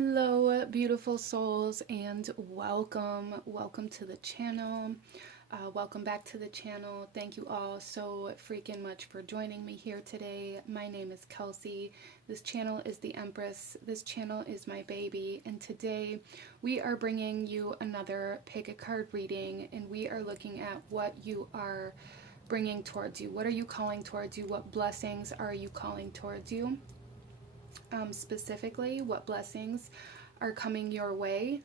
Hello, beautiful souls, and welcome to the channel. Welcome back to the channel. Thank you all so freaking much for joining me here today. My name is Kelsey. This channel is the Empress. This channel is my baby, and today we are bringing you another pick a card reading, and we are looking at what you are bringing towards you. What are you calling towards you? What blessings are you calling towards you? Specifically, what blessings are coming your way.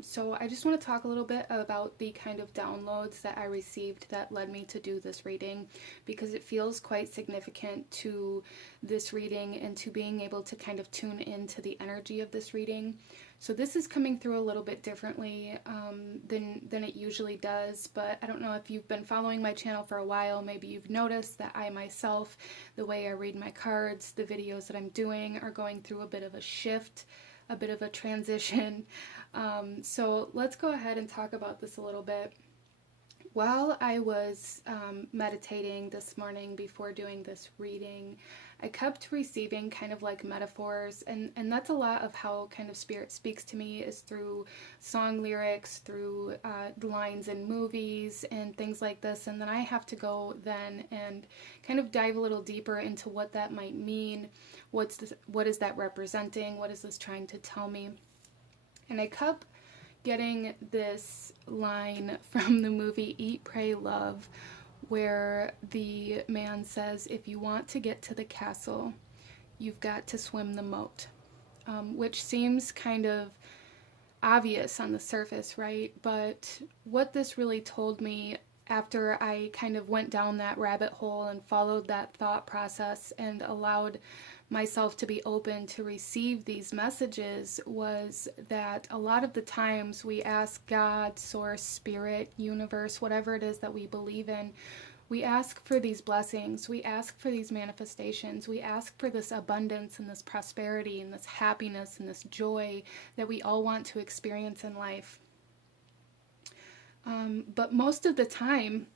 So I just want to talk a little bit about the kind of downloads that I received that led me to do this reading, because it feels quite significant to this reading and to being able to kind of tune into the energy of this reading. So this is coming through a little bit differently than it usually does, but I don't know if you've been following my channel for a while. Maybe you've noticed that I myself, the way I read my cards, the videos that I'm doing are going through a bit of a shift, a bit of a transition. So let's go ahead and talk about this a little bit. While I was meditating this morning before doing this reading, I kept receiving kind of like metaphors, and that's a lot of how kind of spirit speaks to me, is through song lyrics, through lines in movies and things like this, and then I have to go then and kind of dive a little deeper into what that might mean. What is that representing? What is this trying to tell me? And I kept getting this line from the movie Eat, Pray, Love, where the man says, if you want to get to the castle, you've got to swim the moat, which seems kind of obvious on the surface, right? But what this really told me after I kind of went down that rabbit hole and followed that thought process and allowed myself to be open to receive these messages was that a lot of the times we ask God, source, spirit, universe, whatever it is that we believe in, we ask for these blessings, we ask for these manifestations, we ask for this abundance and this prosperity and this happiness and this joy that we all want to experience in life. But most of the time,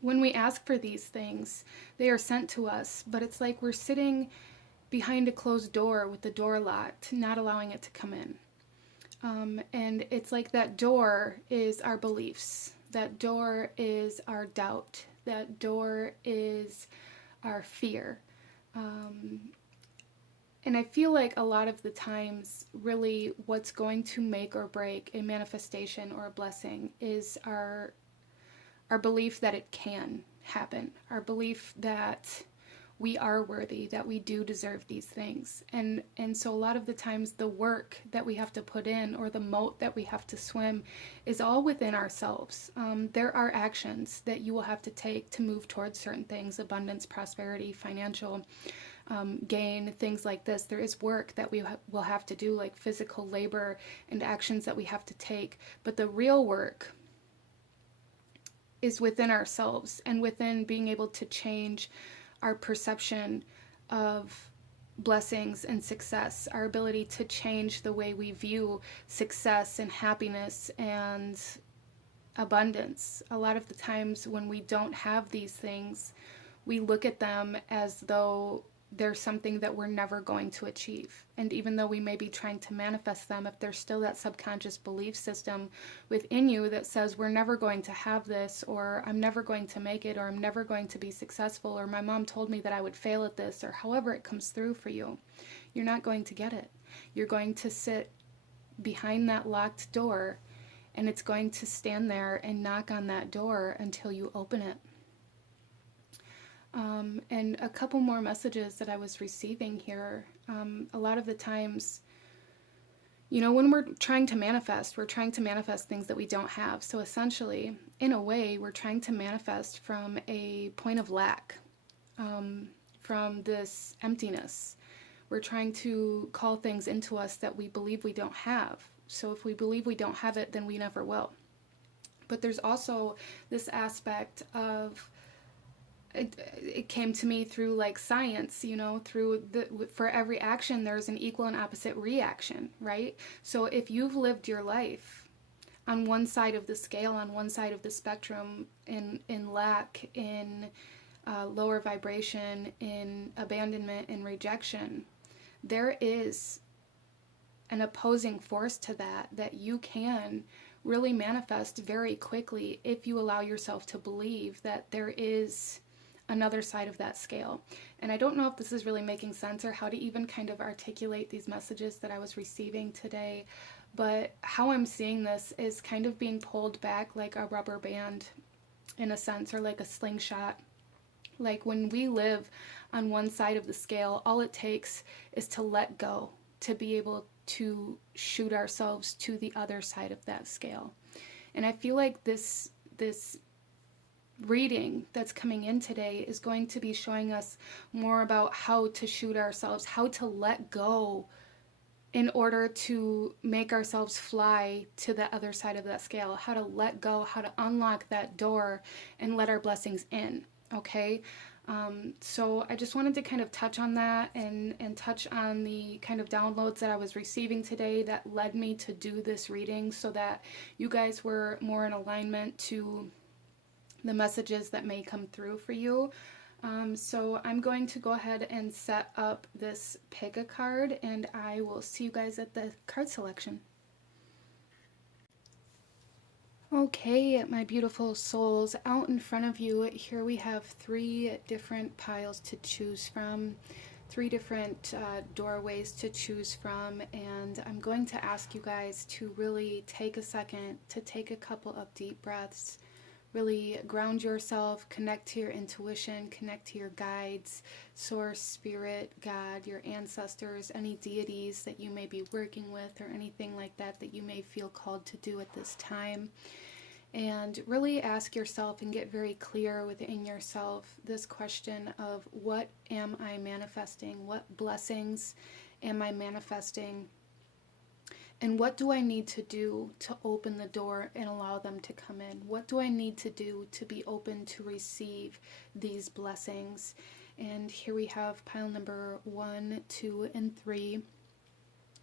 when we ask for these things, they are sent to us, but it's like we're sitting behind a closed door with the door locked, not allowing it to come in. And it's like that door is our beliefs. That door is our doubt. That door is our fear. And I feel like a lot of the times, really what's going to make or break a manifestation or a blessing is our belief that it can happen, our belief that we are worthy, that we do deserve these things. And so a lot of the times the work that we have to put in, or the moat that we have to swim, is all within ourselves. There are actions that you will have to take to move towards certain things, abundance, prosperity, financial gain, things like this. There is work that we will have to do, like physical labor and actions that we have to take. But the real work is within ourselves, and within being able to change our perception of blessings and success, our ability to change the way we view success and happiness and abundance. A lot of the times when we don't have these things, we look at them as though they're something that we're never going to achieve. And even though we may be trying to manifest them, if there's still that subconscious belief system within you that says we're never going to have this, or I'm never going to make it, or I'm never going to be successful, or my mom told me that I would fail at this, or however it comes through for you, you're not going to get it. You're going to sit behind that locked door, and it's going to stand there and knock on that door until you open it. And a couple more messages that I was receiving here. A lot of the times, you know, when we're trying to manifest things that we don't have. So essentially, in a way, we're trying to manifest from a point of lack, from this emptiness. We're trying to call things into us that we believe we don't have. So if we believe we don't have it, then we never will. But there's also this aspect of, it came to me through like science, you know, for every action there's an equal and opposite reaction, right? So if you've lived your life on one side of the scale, on one side of the spectrum, in lack, in lower vibration, in abandonment and rejection, there is an opposing force to that you can really manifest very quickly if you allow yourself to believe that there is another side of that scale. And I don't know if this is really making sense or how to even kind of articulate these messages that I was receiving today, but how I'm seeing this is kind of being pulled back like a rubber band in a sense, or like a slingshot. Like when we live on one side of the scale, all it takes is to let go to be able to shoot ourselves to the other side of that scale. And I feel like this reading that's coming in today is going to be showing us more about how to shoot ourselves, how to let go in order to make ourselves fly to the other side of that scale, how to let go, how to unlock that door and let our blessings in, okay? So I just wanted to kind of touch on that and touch on the kind of downloads that I was receiving today that led me to do this reading so that you guys were more in alignment to the messages that may come through for you. So I'm going to go ahead and set up this pick a card, and I will see you guys at the card selection. Okay, my beautiful souls, out in front of you, here we have 3 different piles to choose from, 3 different doorways to choose from, and I'm going to ask you guys to really take a second to take a couple of deep breaths. Really ground yourself, connect to your intuition, connect to your guides, source, spirit, God, your ancestors, any deities that you may be working with or anything like that that you may feel called to do at this time. And really ask yourself and get very clear within yourself this question of, what am I manifesting? What blessings am I manifesting? And what do I need to do to open the door and allow them to come in? What do I need to do to be open to receive these blessings? And here we have pile number 1, 2, and 3.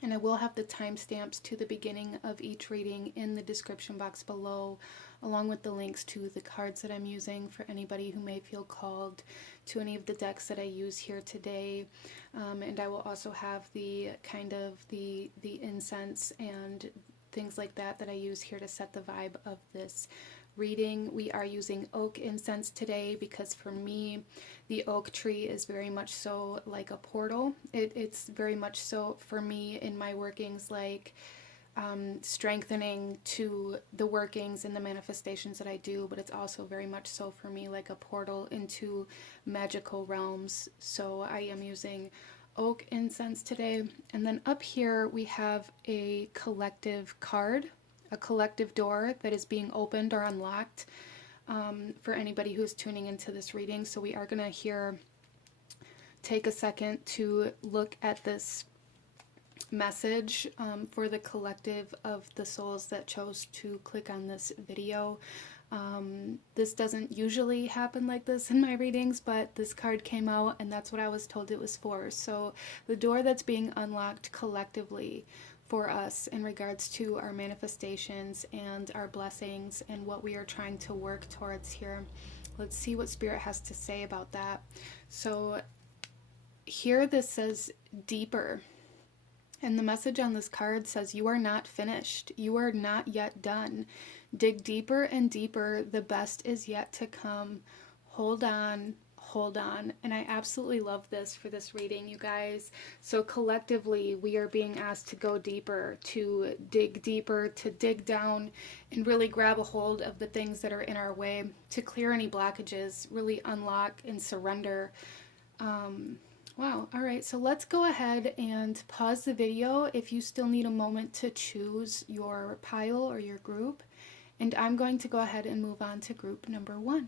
And I will have the timestamps to the beginning of each reading in the description box below, along with the links to the cards that I'm using for anybody who may feel called to any of the decks that I use here today. And I will also have the kind of the incense and things like that I use here to set the vibe of this reading. We are using oak incense today because for me the oak tree is very much so like a portal. It's very much so for me in my workings like strengthening to the workings and the manifestations that I do, but it's also very much so for me like a portal into magical realms. So I am using oak incense today. And then up here we have a collective card, a collective door that is being opened or unlocked for anybody who's tuning into this reading. So we are going to here take a second to look at this message for the collective of the souls that chose to click on this video. This doesn't usually happen like this in my readings, but this card came out and that's what I was told it was for. So the door that's being unlocked collectively for us in regards to our manifestations and our blessings and what we are trying to work towards here. Let's see what Spirit has to say about that. So here this says deeper. And the message on this card says, you are not finished. You are not yet done. Dig deeper and deeper. The best is yet to come. Hold on. Hold on. And I absolutely love this for this reading, you guys. So collectively, we are being asked to go deeper, to dig down and really grab a hold of the things that are in our way, to clear any blockages, really unlock and surrender. Wow. All right. So let's go ahead and pause the video if you still need a moment to choose your pile or your group. And I'm going to go ahead and move on to group number 1.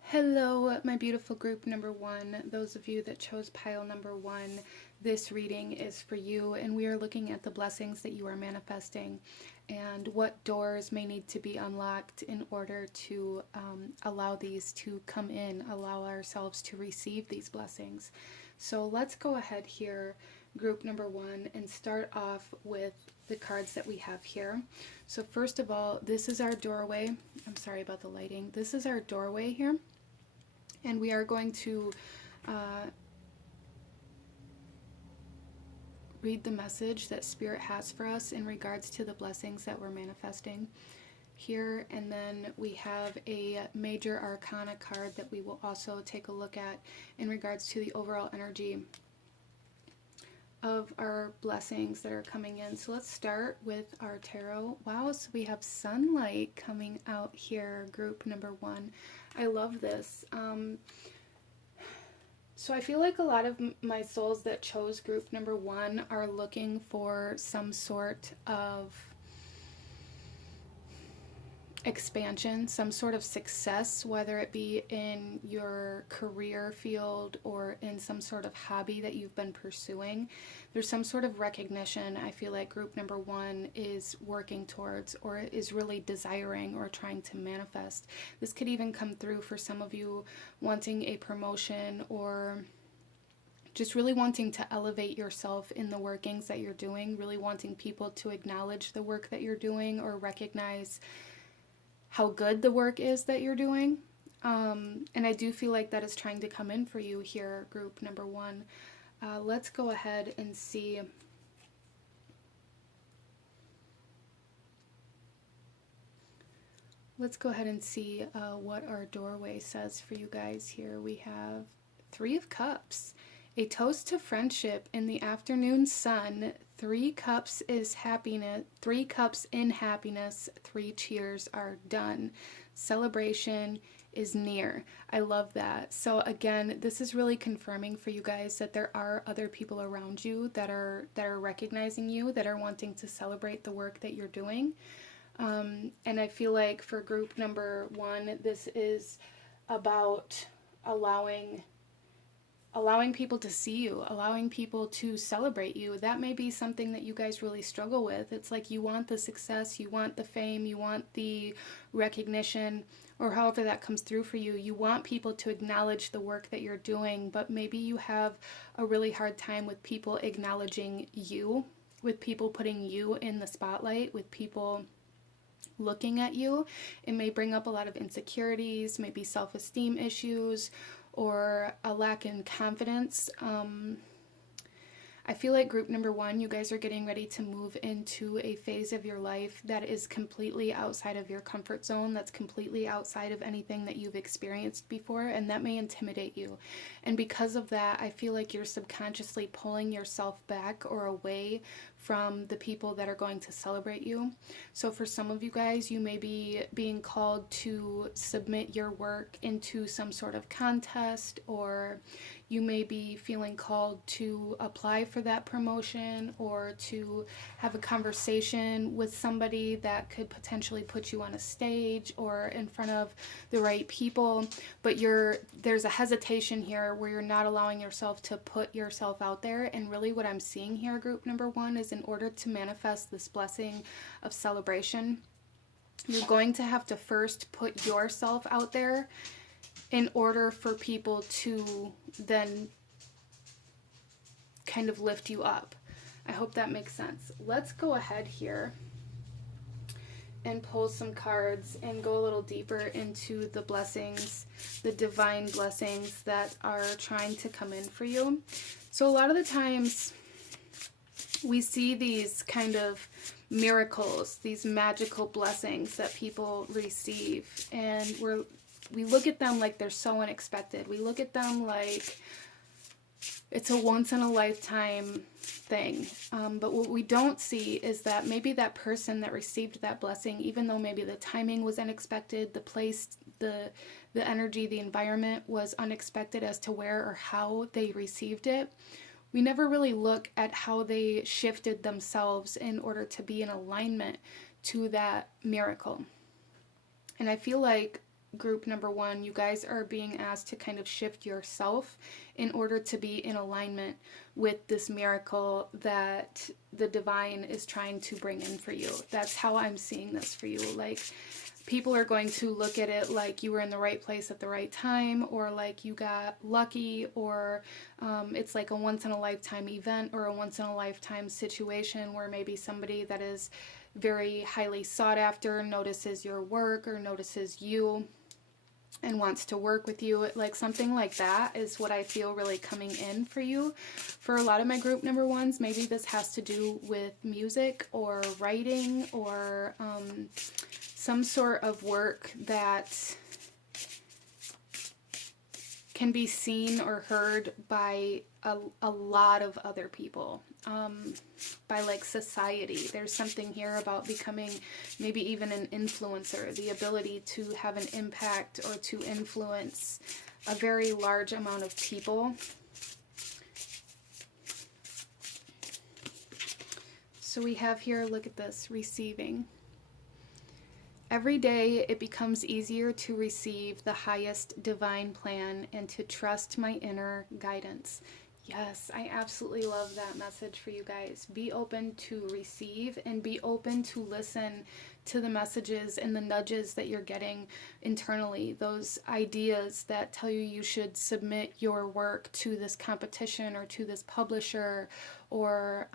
Hello, my beautiful group number 1. Those of you that chose pile number 1, this reading is for you, and we are looking at the blessings that you are manifesting and what doors may need to be unlocked in order to allow these to come in, allow ourselves to receive these blessings. So let's go ahead here, group number 1, and start off with the cards that we have here. So first of all, this is our doorway. I'm sorry about the lighting. This is our doorway here. And we are going to read the message that Spirit has for us in regards to the blessings that we're manifesting here. And then we have a major arcana card that we will also take a look at in regards to the overall energy of our blessings that are coming in. So let's start with our tarot. Wow, so we have sunlight coming out here, group number 1. I love this. So I feel like a lot of my souls that chose group number 1 are looking for some sort of expansion, some sort of success, whether it be in your career field or in some sort of hobby that you've been pursuing. There's some sort of recognition I feel like group number 1 is working towards, or is really desiring or trying to manifest. This could even come through for some of you wanting a promotion, or just really wanting to elevate yourself in the workings that you're doing, really wanting people to acknowledge the work that you're doing or recognize how good the work is that you're doing. And I do feel like that is trying to come in for you here, group number 1. Let's go ahead and see. Let's go ahead and see what our doorway says for you guys here. We have 3 of Cups. A toast to friendship in the afternoon sun. 3 cups is happiness. 3 cups in happiness. 3 cheers are done. Celebration is near. I love that. So again, this is really confirming for you guys that there are other people around you that are recognizing you, that are wanting to celebrate the work that you're doing. And I feel like for group number 1, this is about allowing people to see you, allowing people to celebrate you. That may be something that you guys really struggle with. It's like you want the success, you want the fame, you want the recognition, or however that comes through for you. You want people to acknowledge the work that you're doing, but maybe you have a really hard time with people acknowledging you, with people putting you in the spotlight, with people looking at you. It may bring up a lot of insecurities, maybe self-esteem issues, or a lack in confidence. I feel like group number 1, you guys are getting ready to move into a phase of your life that is completely outside of your comfort zone, that's completely outside of anything that you've experienced before, and that may intimidate you. And because of that, I feel like you're subconsciously pulling yourself back or away from the people that are going to celebrate you. So for some of you guys, you may be being called to submit your work into some sort of contest, or you may be feeling called to apply for that promotion, or to have a conversation with somebody that could potentially put you on a stage or in front of the right people. But there's a hesitation here where you're not allowing yourself to put yourself out there. And really what I'm seeing here, group number 1, is in order to manifest this blessing of celebration, you're going to have to first put yourself out there in order for people to then kind of lift you up. I hope that makes sense. Let's go ahead here and pull some cards and go a little deeper into the blessings, the divine blessings that are trying to come in for you. So a lot of the times we see these kind of miracles, these magical blessings that people receive, and we look at them like they're so unexpected. We look at them like it's a once-in-a-lifetime thing. But what we don't see is that maybe that person that received that blessing, even though maybe the timing was unexpected, the place, the energy, the environment was unexpected as to where or how they received it, we never really look at how they shifted themselves in order to be in alignment to that miracle. And I feel like group number 1, you guys are being asked to kind of shift yourself in order to be in alignment with this miracle that the divine is trying to bring in for you. That's how I'm seeing this for you. Like, people are going to look at it like you were in the right place at the right time, or like you got lucky, or it's like a once-in-a-lifetime event or a once-in-a-lifetime situation where maybe somebody that is very highly sought after notices your work or notices you. and wants to work with you. Like something like that is what I feel really coming in for you. For a lot of my group number ones, maybe this has to do with music or writing or some sort of work that can be seen or heard by a lot of other people, by like society. There's something here about becoming maybe even an influencer, the ability to have an impact or to influence a very large amount of people. So we have here, look at this, receiving. Every day it becomes easier to receive the highest divine plan and to trust my inner guidance. Yes, I absolutely love that message for you guys. Be open to receive and be open to listen to the messages and the nudges that you're getting internally. Those ideas that tell you you should submit your work to this competition or to this publisher, or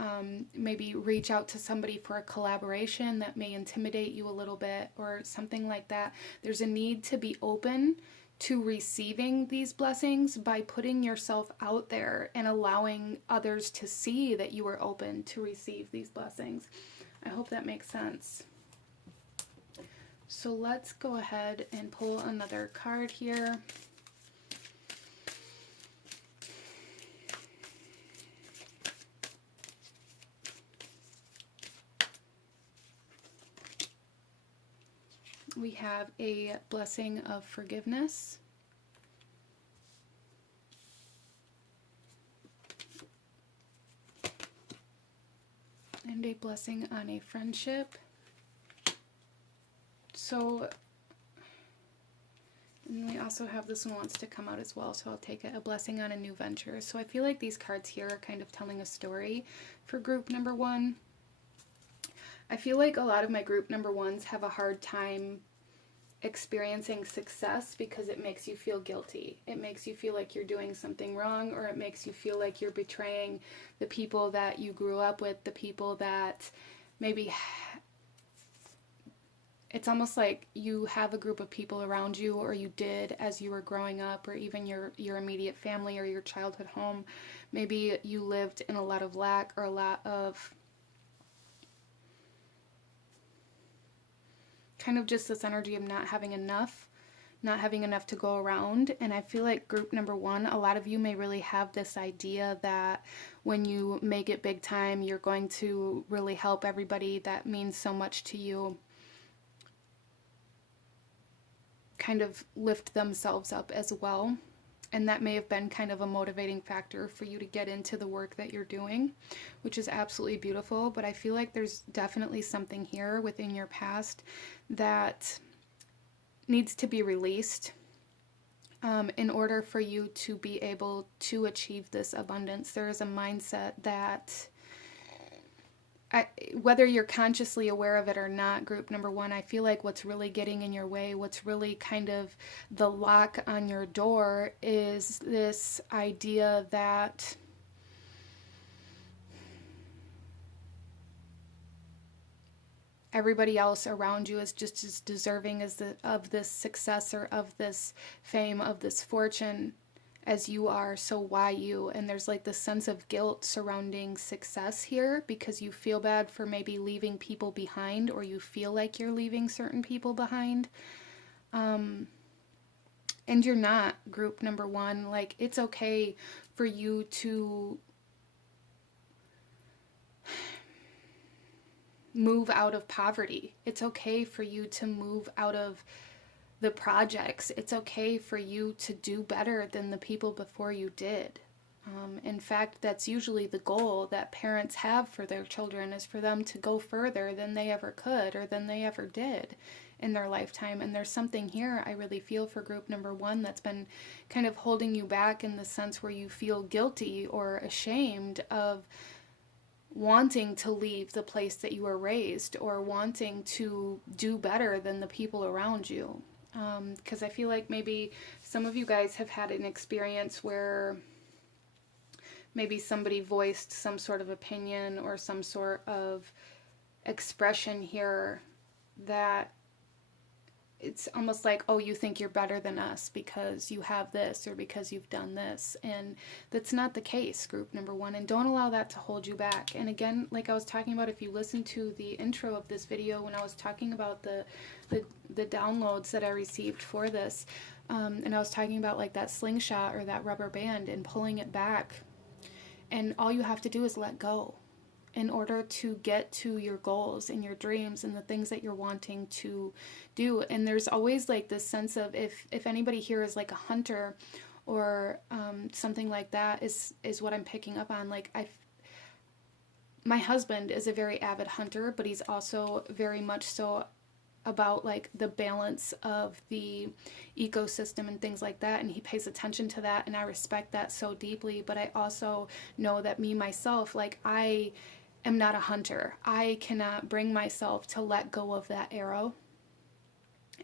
maybe reach out to somebody for a collaboration that may intimidate you a little bit or something like that. There's a need to be open to receiving these blessings by putting yourself out there and allowing others to see that you are open to receive these blessings. I hope that makes sense. So let's go ahead and pull another card here. We have a blessing of forgiveness. And a blessing on a friendship. So, and we also have this one wants to come out as well, so I'll take it. A blessing on a new venture. So I feel like these cards here are kind of telling a story for group number one. I feel like a lot of my group number ones have a hard time experiencing success because it makes you feel guilty. It makes you feel like you're doing something wrong, or it makes you feel like you're betraying the people that you grew up with, the people that maybe it's almost like you have a group of people around you, or you did as you were growing up, or even your immediate family or your childhood home. Maybe you lived in a lot of lack or a lot of kind of just this energy of not having enough to go around. And I feel like group number one, a lot of you may really have this idea that when you make it big time, you're going to really help everybody that means so much to you kind of lift themselves up as well. And that may have been kind of a motivating factor for you to get into the work that you're doing, which is absolutely beautiful. But I feel like there's definitely something here within your past that needs to be released in order for you to be able to achieve this abundance. There is a mindset that whether you're consciously aware of it or not, group number one, I feel like what's really getting in your way, what's really kind of the lock on your door, is this idea that everybody else around you is just as deserving as of this success or of this fame, of this fortune as you are, so why you? And there's like this sense of guilt surrounding success here because you feel bad for maybe leaving people behind, or you feel like you're leaving certain people behind. And you're not, group number one. Like, it's okay for you to move out of poverty. It's okay for you to move out of the projects. It's okay for you to do better than the people before you did. In fact, that's usually the goal that parents have for their children, is for them to go further than they ever could or than they ever did in their lifetime. And there's something here I really feel for group number one that's been kind of holding you back, in the sense where you feel guilty or ashamed of wanting to leave the place that you were raised, or wanting to do better than the people around you. Because I feel like maybe some of you guys have had an experience where maybe somebody voiced some sort of opinion or some sort of expression here that it's almost like, oh, you think you're better than us because you have this or because you've done this. And that's not the case, group number one. And don't allow that to hold you back. And again, like I was talking about, if you listen to the intro of this video, when I was talking about the downloads that I received for this, and I was talking about like that slingshot or that rubber band and pulling it back. And all you have to do is let go in order to get to your goals and your dreams and the things that you're wanting to do. And there's always like this sense of, if anybody here is like a hunter or something like that, is what I'm picking up on. Like, my husband is a very avid hunter, but he's also very much so about like the balance of the ecosystem and things like that, and he pays attention to that, and I respect that so deeply. But I also know that me myself, like, I am not a hunter. I cannot bring myself to let go of that arrow.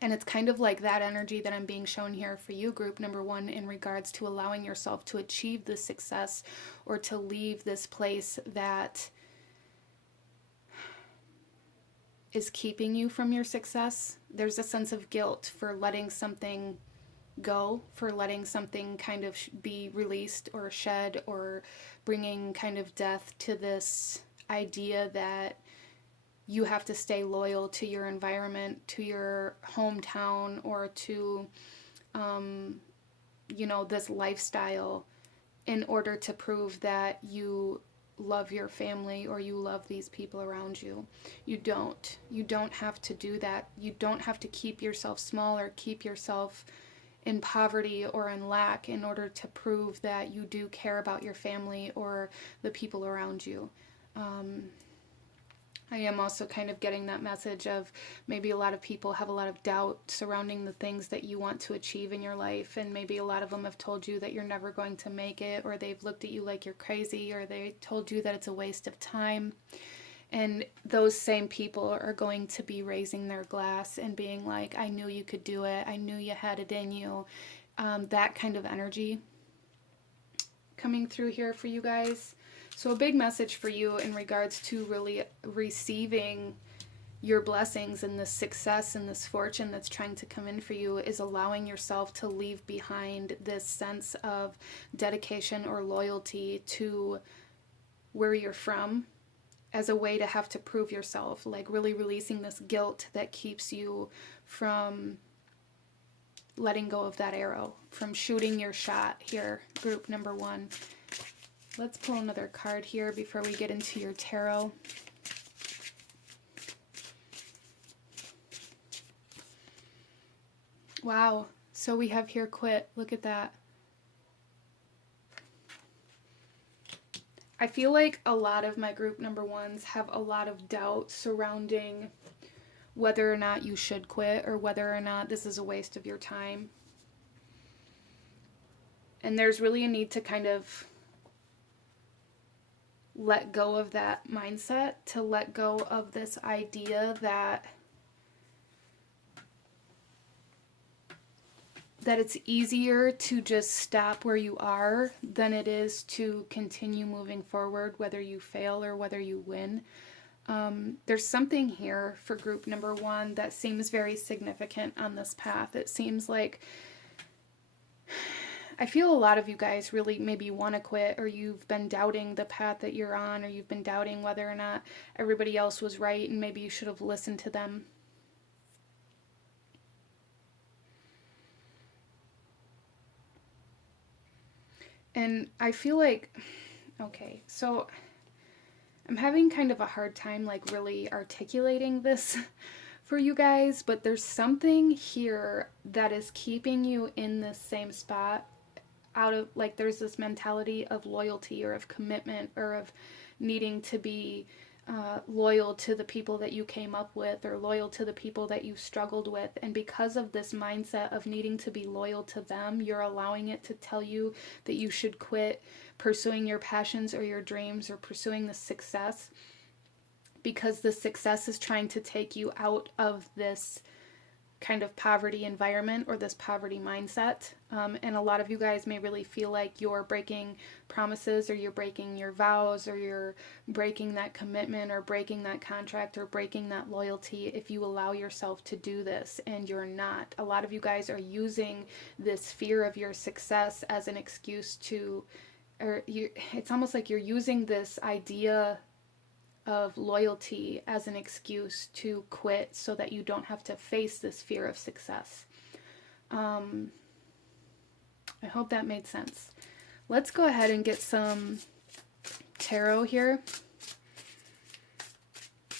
And it's kind of like that energy that I'm being shown here for you, group number one, in regards to allowing yourself to achieve this success or to leave this place that is keeping you from your success. There's a sense of guilt for letting something go, for letting something kind of be released or shed, or bringing kind of death to this idea that you have to stay loyal to your environment, to your hometown, or to, this lifestyle in order to prove that you love your family or you love these people around you. You don't. You don't have to do that. You don't have to keep yourself small or keep yourself in poverty or in lack in order to prove that you do care about your family or the people around you. I am also kind of getting that message of maybe a lot of people have a lot of doubt surrounding the things that you want to achieve in your life, and maybe a lot of them have told you that you're never going to make it, or they've looked at you like you're crazy, or they told you that it's a waste of time. And those same people are going to be raising their glass and being like, I knew you could do it. I knew you had it in you. That kind of energy coming through here for you guys. So a big message for you in regards to really receiving your blessings and this success and this fortune that's trying to come in for you is allowing yourself to leave behind this sense of dedication or loyalty to where you're from as a way to have to prove yourself, like really releasing this guilt that keeps you from letting go of that arrow, from shooting your shot here, group number one. Let's pull another card here before we get into your tarot. Wow, so we have here quit. Look at that. I feel like a lot of my group number ones have a lot of doubt surrounding whether or not you should quit or whether or not this is a waste of your time. And there's really a need to kind of let go of that mindset, to let go of this idea that it's easier to just stop where you are than it is to continue moving forward, whether you fail or whether you win. There's something here for group number one that seems very significant on this path. It seems like I feel a lot of you guys really maybe want to quit, or you've been doubting the path that you're on, or you've been doubting whether or not everybody else was right and maybe you should have listened to them. And I feel like, okay, so I'm having kind of a hard time like really articulating this for you guys, but there's something here that is keeping you in this same spot out of, like, there's this mentality of loyalty or of commitment or of needing to be loyal to the people that you came up with or loyal to the people that you struggled with. And because of this mindset of needing to be loyal to them, you're allowing it to tell you that you should quit pursuing your passions or your dreams or pursuing the success, because the success is trying to take you out of this kind of poverty environment or this poverty mindset. And a lot of you guys may really feel like you're breaking promises, or you're breaking your vows, or you're breaking that commitment, or breaking that contract, or breaking that loyalty if you allow yourself to do this, and you're not. A lot of you guys are using this fear of your success as an excuse to, it's almost like you're using this idea of loyalty as an excuse to quit so that you don't have to face this fear of success. I hope that made sense. Let's go ahead and get some tarot here.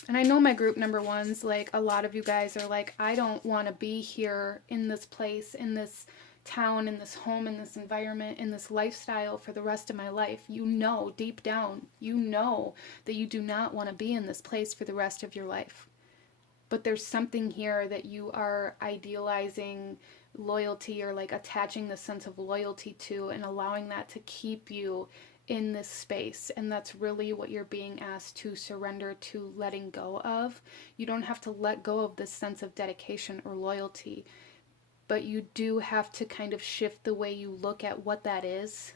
And I know my group number ones, like a lot of you guys are like, I don't want to be here in this place, in this town, in this home, in this environment, in this lifestyle for the rest of my life. You know, deep down, you know that you do not want to be in this place for the rest of your life. But there's something here that you are idealizing loyalty, or like attaching the sense of loyalty to, and allowing that to keep you in this space. And that's really what you're being asked to surrender to, letting go of. You don't have to let go of this sense of dedication or loyalty, but you do have to kind of shift the way you look at what that is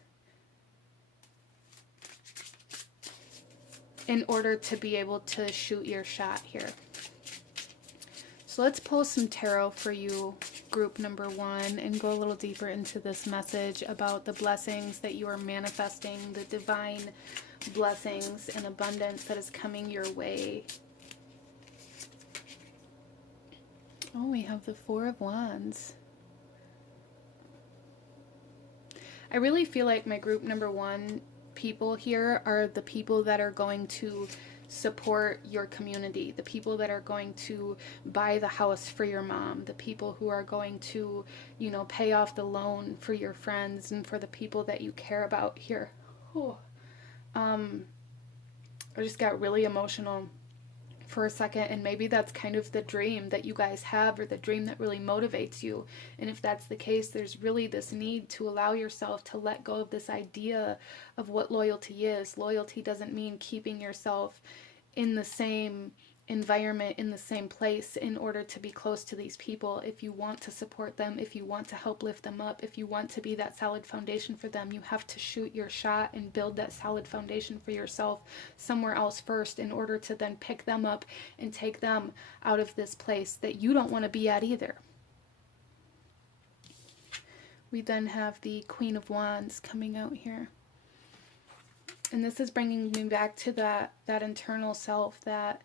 in order to be able to shoot your shot here. So let's pull some tarot for you, group number one, and go a little deeper into this message about the blessings that you are manifesting, the divine blessings and abundance that is coming your way. Oh, we have the Four of Wands. I really feel like my group number one people here are the people that are going to support your community, the people that are going to buy the house for your mom, the people who are going to, you know, pay off the loan for your friends and for the people that you care about here. Oh. I just got really emotional for a second, and maybe that's kind of the dream that you guys have, or the dream that really motivates you. And if that's the case, there's really this need to allow yourself to let go of this idea of what loyalty is. Loyalty doesn't mean keeping yourself in the same environment, in the same place, in order to be close to these people. If you want to support them, if you want to help lift them up, if you want to be that solid foundation for them, you have to shoot your shot and build that solid foundation for yourself somewhere else first, in order to then pick them up and take them out of this place that you don't want to be at either. We then have the Queen of Wands coming out here. And this is bringing me back to that internal self, that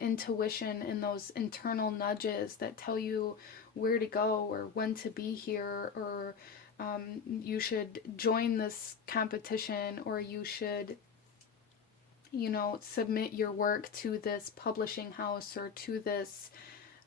intuition and those internal nudges that tell you where to go, or when to be here, or you should join this competition, or you should, you know, submit your work to this publishing house, or to this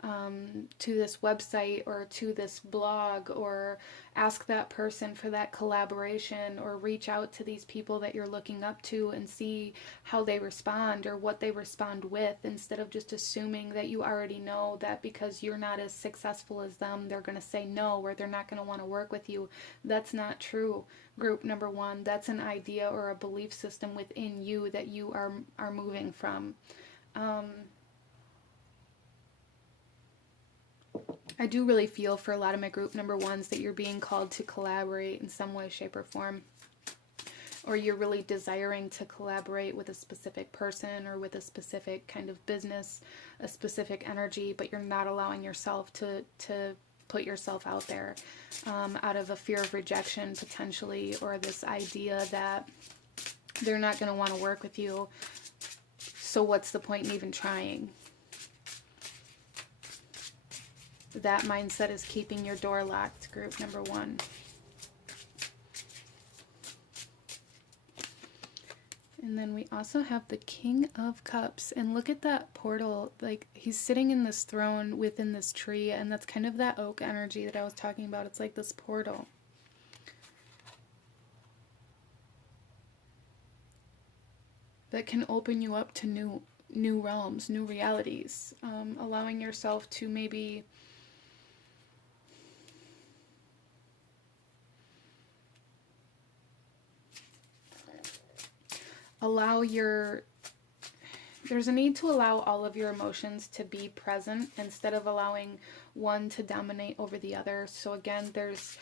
website, or to this blog, or ask that person for that collaboration, or reach out to these people that you're looking up to and see how they respond, or what they respond with, instead of just assuming that you already know that because you're not as successful as them, they're going to say no, or they're not going to want to work with you. That's not true, group number one. That's an idea or a belief system within you that you are moving from. I do really feel for a lot of my group number ones that you're being called to collaborate in some way, shape, or form. Or you're really desiring to collaborate with a specific person, or with a specific kind of business, a specific energy, but you're not allowing yourself to put yourself out there out of a fear of rejection, potentially, or this idea that they're not going to want to work with you. So what's the point in even trying? That mindset is keeping your door locked, group number one. And then we also have the King of Cups. And look at that portal. Like, he's sitting in this throne within this tree. And that's kind of that oak energy that I was talking about. It's like this portal. That can open you up to new realms, new realities. Allowing yourself to maybe allow your there's a need to allow all of your emotions to be present instead of allowing one to dominate over the other. So again, there's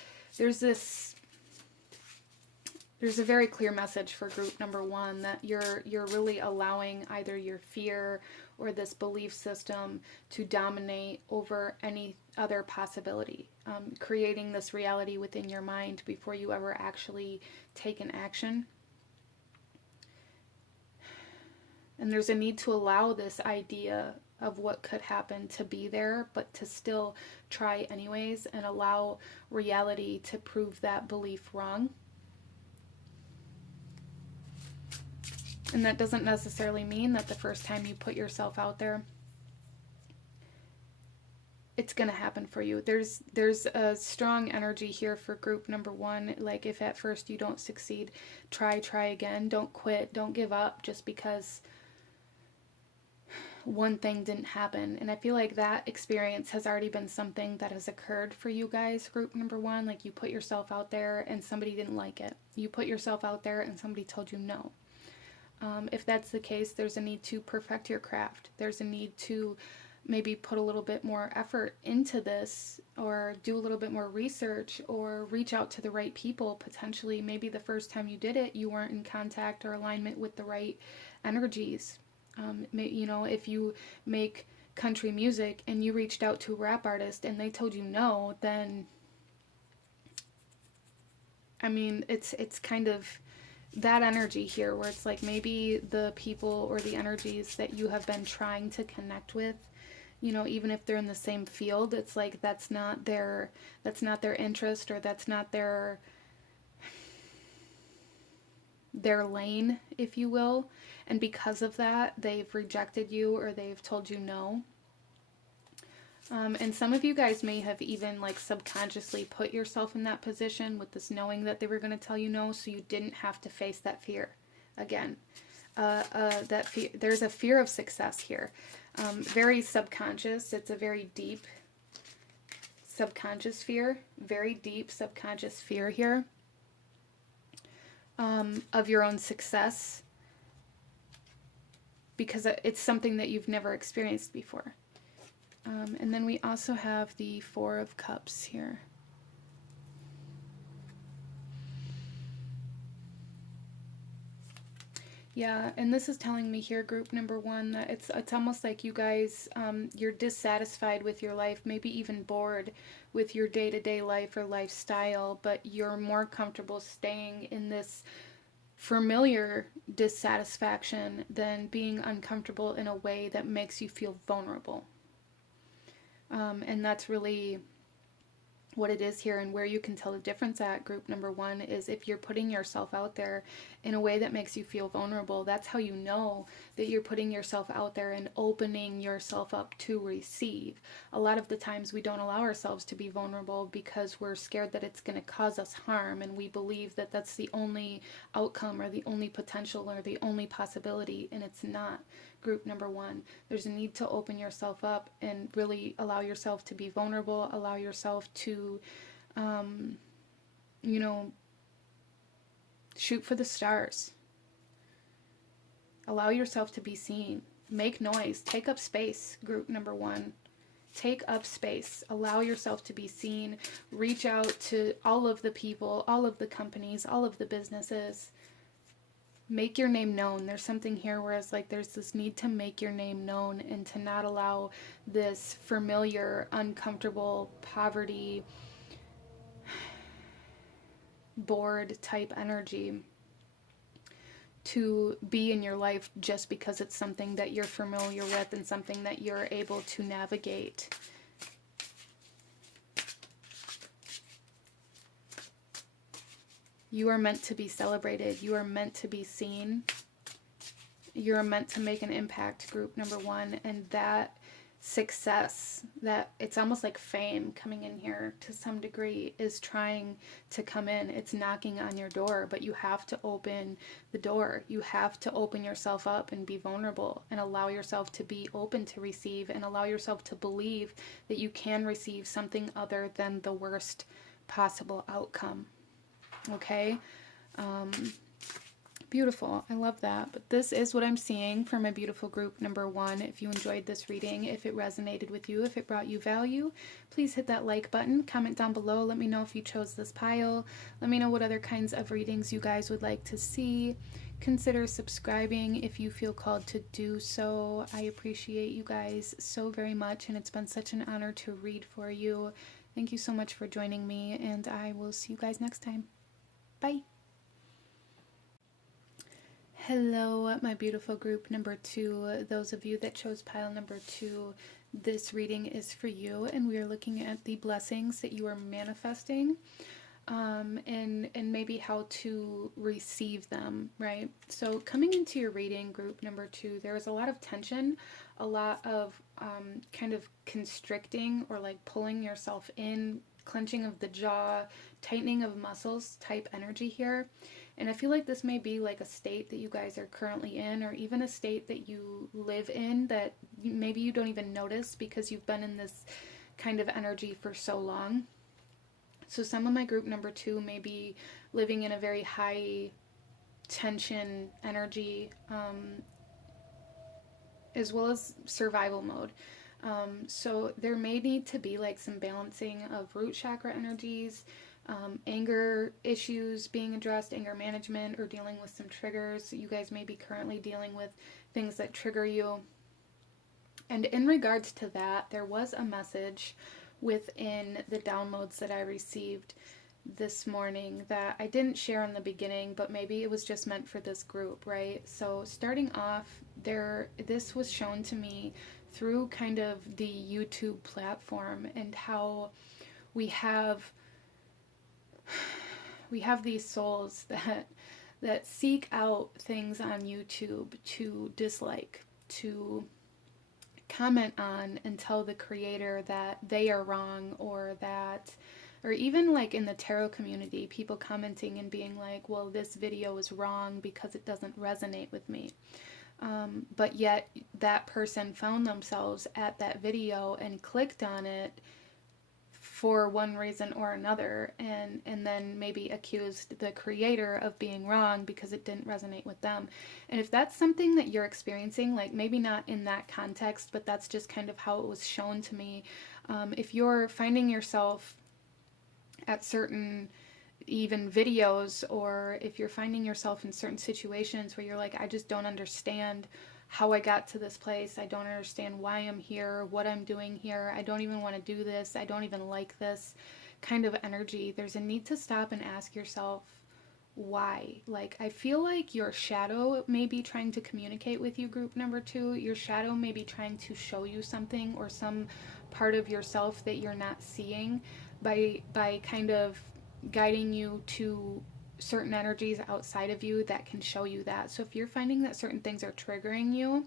a very clear message for group number one that you're really allowing either your fear or this belief system to dominate over any other possibility, creating this reality within your mind before you ever actually take an action. And there's a need to allow this idea of what could happen to be there, but to still try anyways and allow reality to prove that belief wrong. And that doesn't necessarily mean that the first time you put yourself out there, it's going to happen for you. There's a strong energy here for group number one. Like, if at first you don't succeed, try again. Don't quit. Don't give up just because one thing didn't happen. And I feel like that experience has already been something that has occurred for you guys, group number one. Like, you put yourself out there and somebody didn't like it. You put yourself out there and somebody told you no. If that's the case, there's a need to perfect your craft. There's a need to maybe put a little bit more effort into this, or do a little bit more research, or reach out to the right people. Potentially, maybe the first time you did it, you weren't in contact or alignment with the right energies. You know, if you make country music and you reached out to a rap artist and they told you no, then, I mean, it's kind of that energy here where it's like maybe the people or the energies that you have been trying to connect with, you know, even if they're in the same field, it's like that's not their interest, or that's not their lane, if you will. And because of that, they've rejected you or they've told you no. And some of you guys may have even like subconsciously put yourself in that position with this knowing that they were going to tell you no, so you didn't have to face that fear again. That fear, there's a fear of success here. Very subconscious. It's a very deep subconscious fear. Very deep subconscious fear here of your own success, because it's something that you've never experienced before. And then we also have the Four of Cups here. Yeah, and this is telling me here, group number one, that it's almost like you guys, you're dissatisfied with your life, maybe even bored with your day-to-day life or lifestyle, but you're more comfortable staying in this familiar dissatisfaction than being uncomfortable in a way that makes you feel vulnerable. And that's really what it is here, and where you can tell the difference at, group number one, is if you're putting yourself out there in a way that makes you feel vulnerable. That's how you know that you're putting yourself out there and opening yourself up to receive. A lot of the times we don't allow ourselves to be vulnerable because we're scared that it's going to cause us harm, and we believe that that's the only outcome or the only potential or the only possibility, and it's not. Group number one, there's a need to open yourself up and really allow yourself to be vulnerable, allow yourself to, you know, shoot for the stars. Allow yourself to be seen. Make noise. Take up space, group number one. Take up space. Allow yourself to be seen. Reach out to all of the people, all of the companies, all of the businesses. Make your name known. There's something here where it's like there's this need to make your name known and to not allow this familiar, uncomfortable, poverty, bored type energy to be in your life just because it's something that you're familiar with and something that you're able to navigate. You are meant to be celebrated. You are meant to be seen. You're meant to make an impact, group number one. And that success, that it's almost like fame coming in here to some degree, is trying to come in. It's knocking on your door, but you have to open the door. You have to open yourself up and be vulnerable and allow yourself to be open to receive, and allow yourself to believe that you can receive something other than the worst possible outcome. Okay? Beautiful. I love that. But this is what I'm seeing for my beautiful group number 1. If you enjoyed this reading, if it resonated with you, if it brought you value, please hit that like button. Comment down below. Let me know if you chose this pile. Let me know what other kinds of readings you guys would like to see. Consider subscribing if you feel called to do so. I appreciate you guys so very much, and it's been such an honor to read for you. Thank you so much for joining me, and I will see you guys next time. Bye. Hello, my beautiful group number 2. Those of you that chose pile number 2, this reading is for you, and we are looking at the blessings that you are manifesting, and maybe how to receive them, right? So coming into your reading, group number 2, there was a lot of tension, a lot of kind of constricting or like pulling yourself in, clenching of the jaw, tightening of muscles type energy here. And I feel like this may be like a state that you guys are currently in, or even a state that you live in that maybe you don't even notice because you've been in this kind of energy for so long. So some of my group number 2 may be living in a very high tension energy, as well as survival mode. So there may need to be like some balancing of root chakra energies, anger issues being addressed, anger management, or dealing with some triggers. You guys may be currently dealing with things that trigger you. And in regards to that, there was a message within the downloads that I received this morning that I didn't share in the beginning, but maybe it was just meant for this group, right? So starting off, this was shown to me through kind of the YouTube platform, and how we have these souls that seek out things on YouTube to dislike, to comment on and tell the creator that they are wrong, or even like in the tarot community, people commenting and being like, well, this video is wrong because it doesn't resonate with me. But yet that person found themselves at that video and clicked on it for one reason or another, and then maybe accused the creator of being wrong because it didn't resonate with them. And if that's something that you're experiencing, like maybe not in that context, but that's just kind of how it was shown to me, if you're finding yourself at certain even videos, or if you're finding yourself in certain situations where you're like, I just don't understand how I got to this place, I don't understand why I'm here, what I'm doing here, I don't even want to do this, I don't even like this kind of energy, there's a need to stop and ask yourself why. Like, I feel like your shadow may be trying to communicate with you, group number 2. Your shadow may be trying to show you something, or some part of yourself that you're not seeing, by kind of guiding you to certain energies outside of you that can show you that. So if you're finding that certain things are triggering you,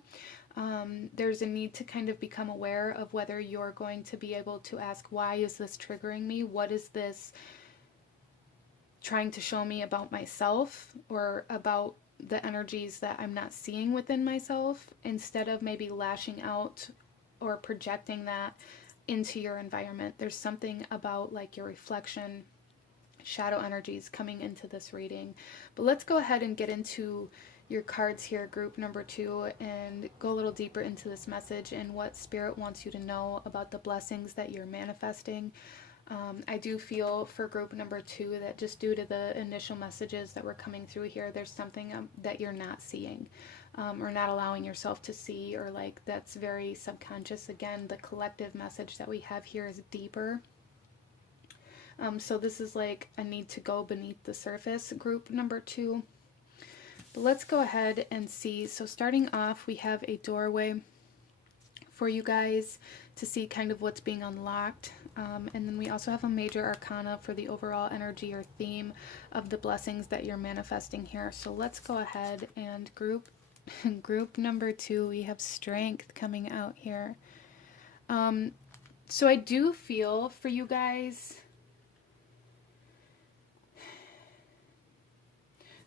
there's a need to kind of become aware of whether you're going to be able to ask, why is this triggering me? What is this trying to show me about myself, or about the energies that I'm not seeing within myself, instead of maybe lashing out or projecting that into your environment. There's something about like your reflection, shadow energies coming into this reading. But let's go ahead and get into your cards here, group number 2, and go a little deeper into this message and what Spirit wants you to know about the blessings that you're manifesting. I do feel for group number 2 that just due to the initial messages that were coming through here, there's something that you're not seeing, or not allowing yourself to see, or like that's very subconscious. Again, the collective message that we have here is deeper. So this is like a need to go beneath the surface, group number 2. But let's go ahead and see. So starting off, we have a doorway for you guys to see kind of what's being unlocked. And then we also have a major arcana for the overall energy or theme of the blessings that you're manifesting here. So let's go ahead and group number 2, we have strength coming out here. So I do feel for you guys.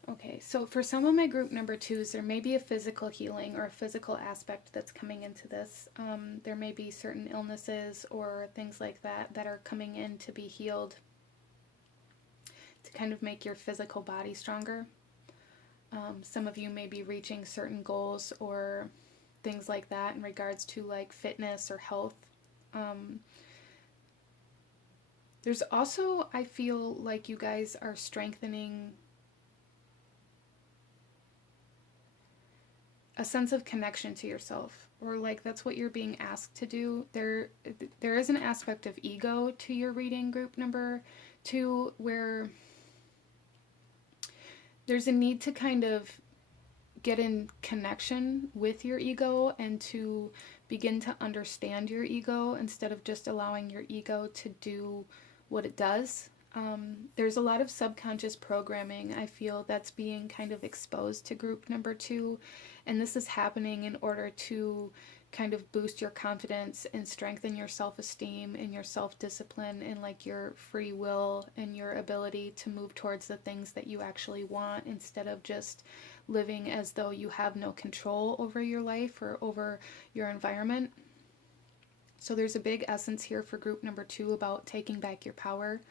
Okay, so for some of my group number 2s, there may be a physical healing or a physical aspect that's coming into this. There may be certain illnesses or things like that that are coming in to be healed, to kind of make your physical body stronger. Some of you may be reaching certain goals or things like that in regards to like fitness or health. There's also, I feel like you guys are strengthening a sense of connection to yourself, or like that's what you're being asked to do. There is an aspect of ego to your reading, group number 2, where there's a need to kind of get in connection with your ego and to begin to understand your ego instead of just allowing your ego to do what it does. There's a lot of subconscious programming, I feel, that's being kind of exposed to group number 2, and this is happening in order to kind of boost your confidence and strengthen your self-esteem and your self-discipline and like your free will and your ability to move towards the things that you actually want, instead of just living as though you have no control over your life or over your environment. So there's a big essence here for group number 2 about taking back your power.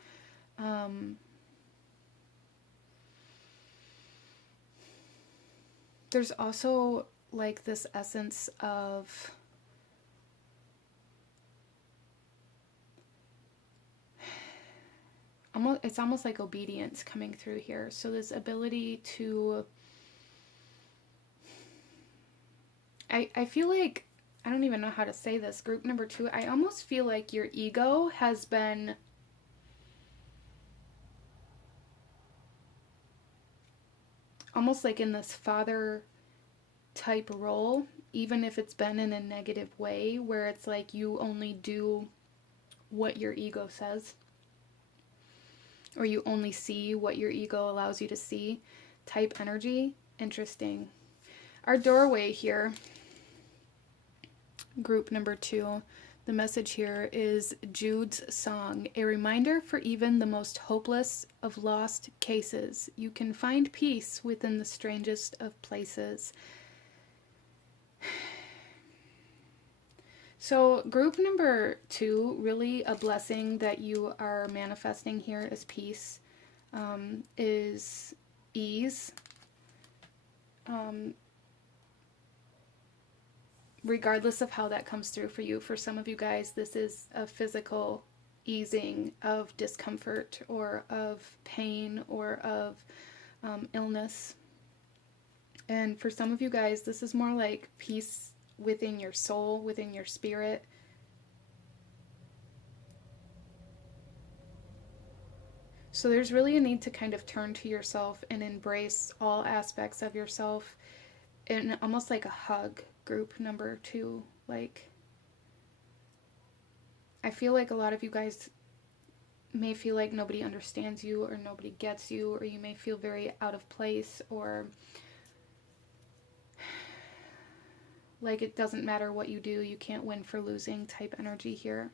There's also like this essence of it's almost like obedience coming through here. So this ability to, I feel like, I don't even know how to say this, group number 2, I almost feel like your ego has been almost like in this father type role, even if it's been in a negative way, where it's like you only do what your ego says, or you only see what your ego allows you to see type energy. Interesting. Our doorway here, group number 2, the message here is Jude's song, a reminder for even the most hopeless of lost cases. You can find peace within the strangest of places. So group number 2, really a blessing that you are manifesting here is peace, is ease. Regardless of how that comes through for you. For some of you guys, this is a physical easing of discomfort or of pain or of illness. And for some of you guys, this is more like peace within your soul, within your spirit. So there's really a need to kind of turn to yourself and embrace all aspects of yourself in almost like a hug, group number 2. Like, I feel like a lot of you guys may feel like nobody understands you or nobody gets you, or you may feel very out of place, or like it doesn't matter what you do, you can't win for losing type energy here.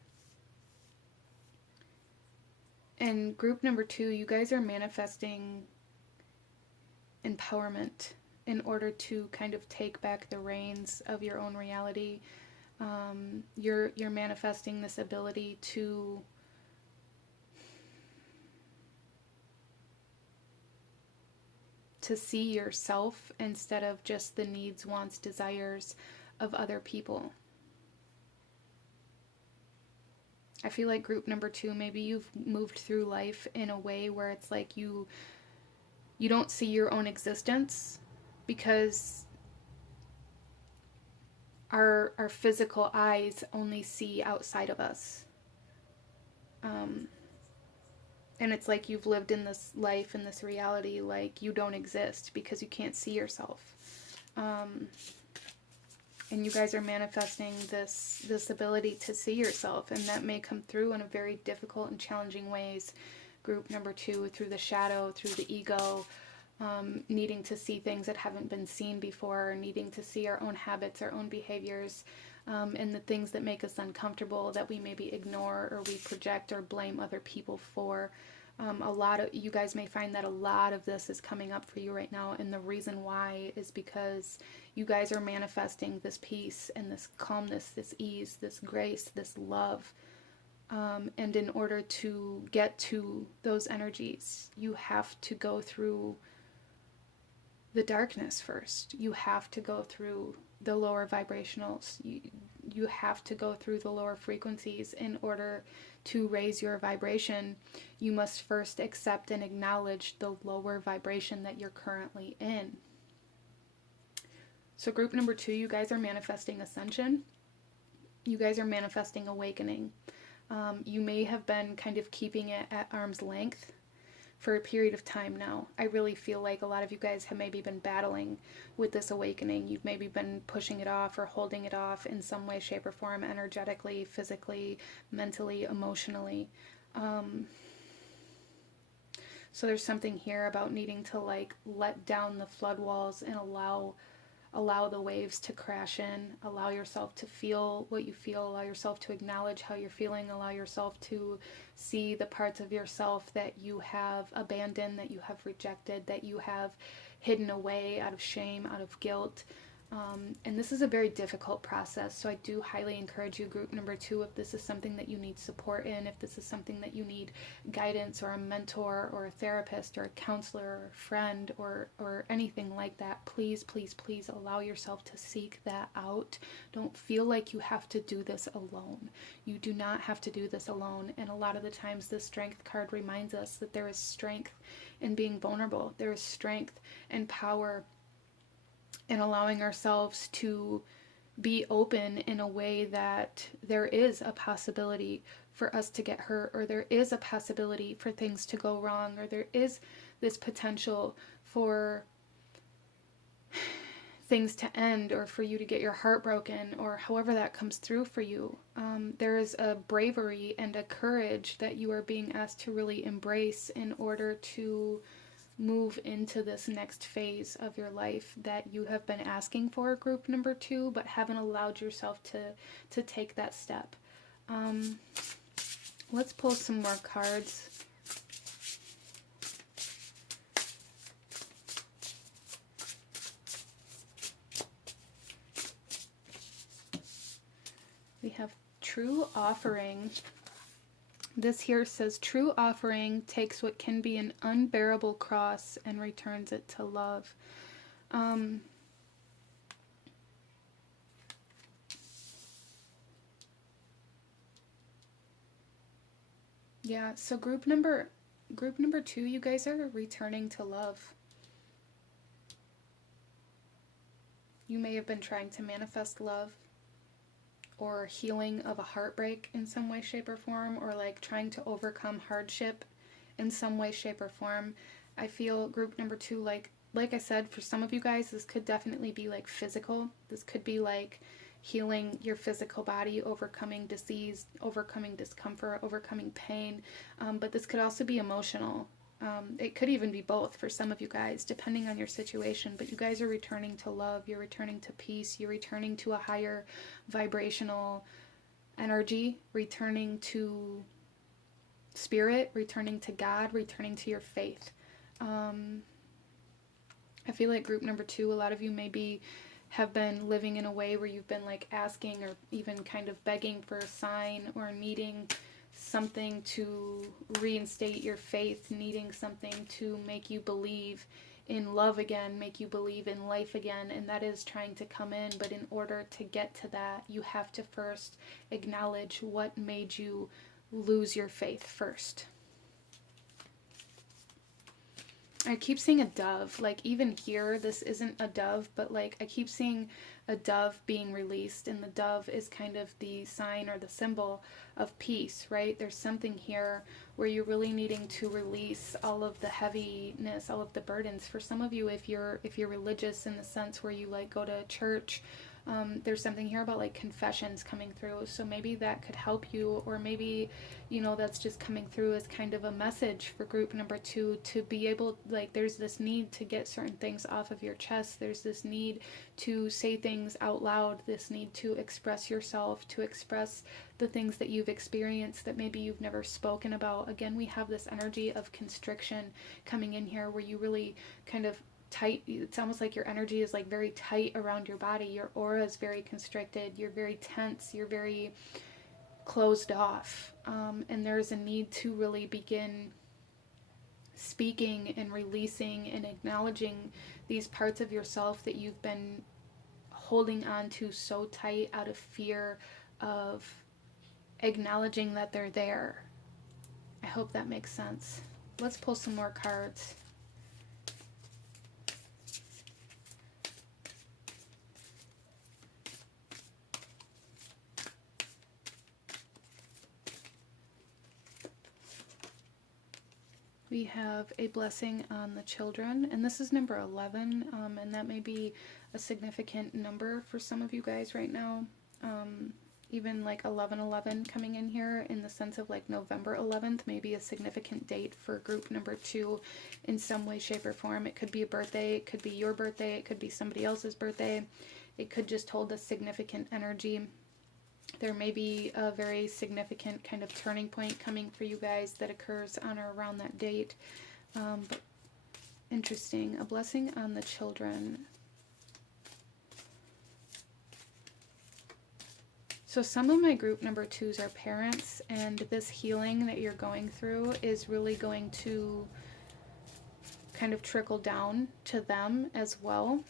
And group number 2, you guys are manifesting empowerment in order to kind of take back the reins of your own reality. You're manifesting this ability to see yourself instead of just the needs, wants, desires of other people. I feel like group number 2, maybe you've moved through life in a way where it's like you don't see your own existence, because our physical eyes only see outside of us. And it's like you've lived in this life, in this reality, like you don't exist because you can't see yourself. And you guys are manifesting this ability to see yourself, and that may come through in a very difficult and challenging ways. Group number 2, through the shadow, through the ego, needing to see things that haven't been seen before, needing to see our own habits, our own behaviors, and the things that make us uncomfortable that we maybe ignore or we project or blame other people for. A lot of you guys may find that a lot of this is coming up for you right now, and the reason why is because you guys are manifesting this peace and this calmness, this ease, this grace, this love. And in order to get to those energies, you have to go through the darkness first. You have to go through the lower vibrationals. You have to go through the lower frequencies in order to raise your vibration. You must first accept and acknowledge the lower vibration that you're currently in. So group number 2, you guys are manifesting ascension. You guys are manifesting awakening. You may have been kind of keeping it at arm's length for a period of time now. I really feel like a lot of you guys have maybe been battling with this awakening. You've maybe been pushing it off or holding it off in some way, shape, or form, energetically, physically, mentally, emotionally. So there's something here about needing to like let down the flood walls and allow the waves to crash in, allow yourself to feel what you feel, allow yourself to acknowledge how you're feeling, allow yourself to see the parts of yourself that you have abandoned, that you have rejected, that you have hidden away out of shame, out of guilt. And this is a very difficult process, so I do highly encourage you, group number 2, if this is something that you need support in, if this is something that you need guidance or a mentor or a therapist or a counselor or a friend or anything like that, please, please, please allow yourself to seek that out. Don't feel like you have to do this alone. You do not have to do this alone, and a lot of the times the Strength card reminds us that there is strength in being vulnerable. There is strength and power and allowing ourselves to be open in a way that there is a possibility for us to get hurt, or there is a possibility for things to go wrong, or there is this potential for things to end, or for you to get your heart broken, or however that comes through for you. There is a bravery and a courage that you are being asked to really embrace in order to move into this next phase of your life that you have been asking for, group number 2, but haven't allowed yourself to take that step. Let's pull some more cards. We have True Offering. This here says, true offering takes what can be an unbearable cross and returns it to love. Yeah, so group number 2, you guys are returning to love. You may have been trying to manifest love, or healing of a heartbreak in some way, shape, or form, or like trying to overcome hardship in some way, shape, or form. I feel group number 2, like I said, for some of you guys, this could definitely be like physical. This could be like healing your physical body, overcoming disease, overcoming discomfort, overcoming pain. But this could also be emotional. It could even be both for some of you guys, depending on your situation. But you guys are returning to love. You're returning to peace. You're returning to a higher vibrational energy, returning to spirit, returning to God, returning to your faith. I feel like group number 2, a lot of you maybe have been living in a way where you've been like asking or even kind of begging for a sign, or needing something to reinstate your faith, needing something to make you believe in love again, make you believe in life again, and that is trying to come in. But in order to get to that, you have to first acknowledge what made you lose your faith first. I keep seeing a dove, like even here, this isn't a dove, but like I keep seeing a dove being released, and the dove is kind of the sign or the symbol of peace, right? There's something here where you're really needing to release all of the heaviness, all of the burdens. For some of you, if you're religious in the sense where you like go to church, there's something here about like confessions coming through, so maybe that could help you, or maybe, you know, that's just coming through as kind of a message for group number 2 to be able, like, there's this need to get certain things off of your chest, there's this need to say things out loud, this need to express yourself, to express the things that you've experienced that maybe you've never spoken about. Again, we have this energy of constriction coming in here where you really kind of tight, it's almost like your energy is like very tight around your body, your aura is very constricted, you're very tense, you're very closed off, and there's a need to really begin speaking and releasing and acknowledging these parts of yourself that you've been holding on to so tight out of fear of acknowledging that they're there. I hope that makes sense. Let's pull some more cards. We have a blessing on the children, and this is number 11, and that may be a significant number for some of you guys right now. Even like 1111 coming in here in the sense of like November 11th may be a significant date for group number 2 in some way, shape, or form. It could be a birthday, it could be your birthday, it could be somebody else's birthday. It could just hold a significant energy. There may be a very significant kind of turning point coming for you guys that occurs on or around that date. But interesting. A blessing on the children. So some of my group number 2s are parents, and this healing that you're going through is really going to kind of trickle down to them as well.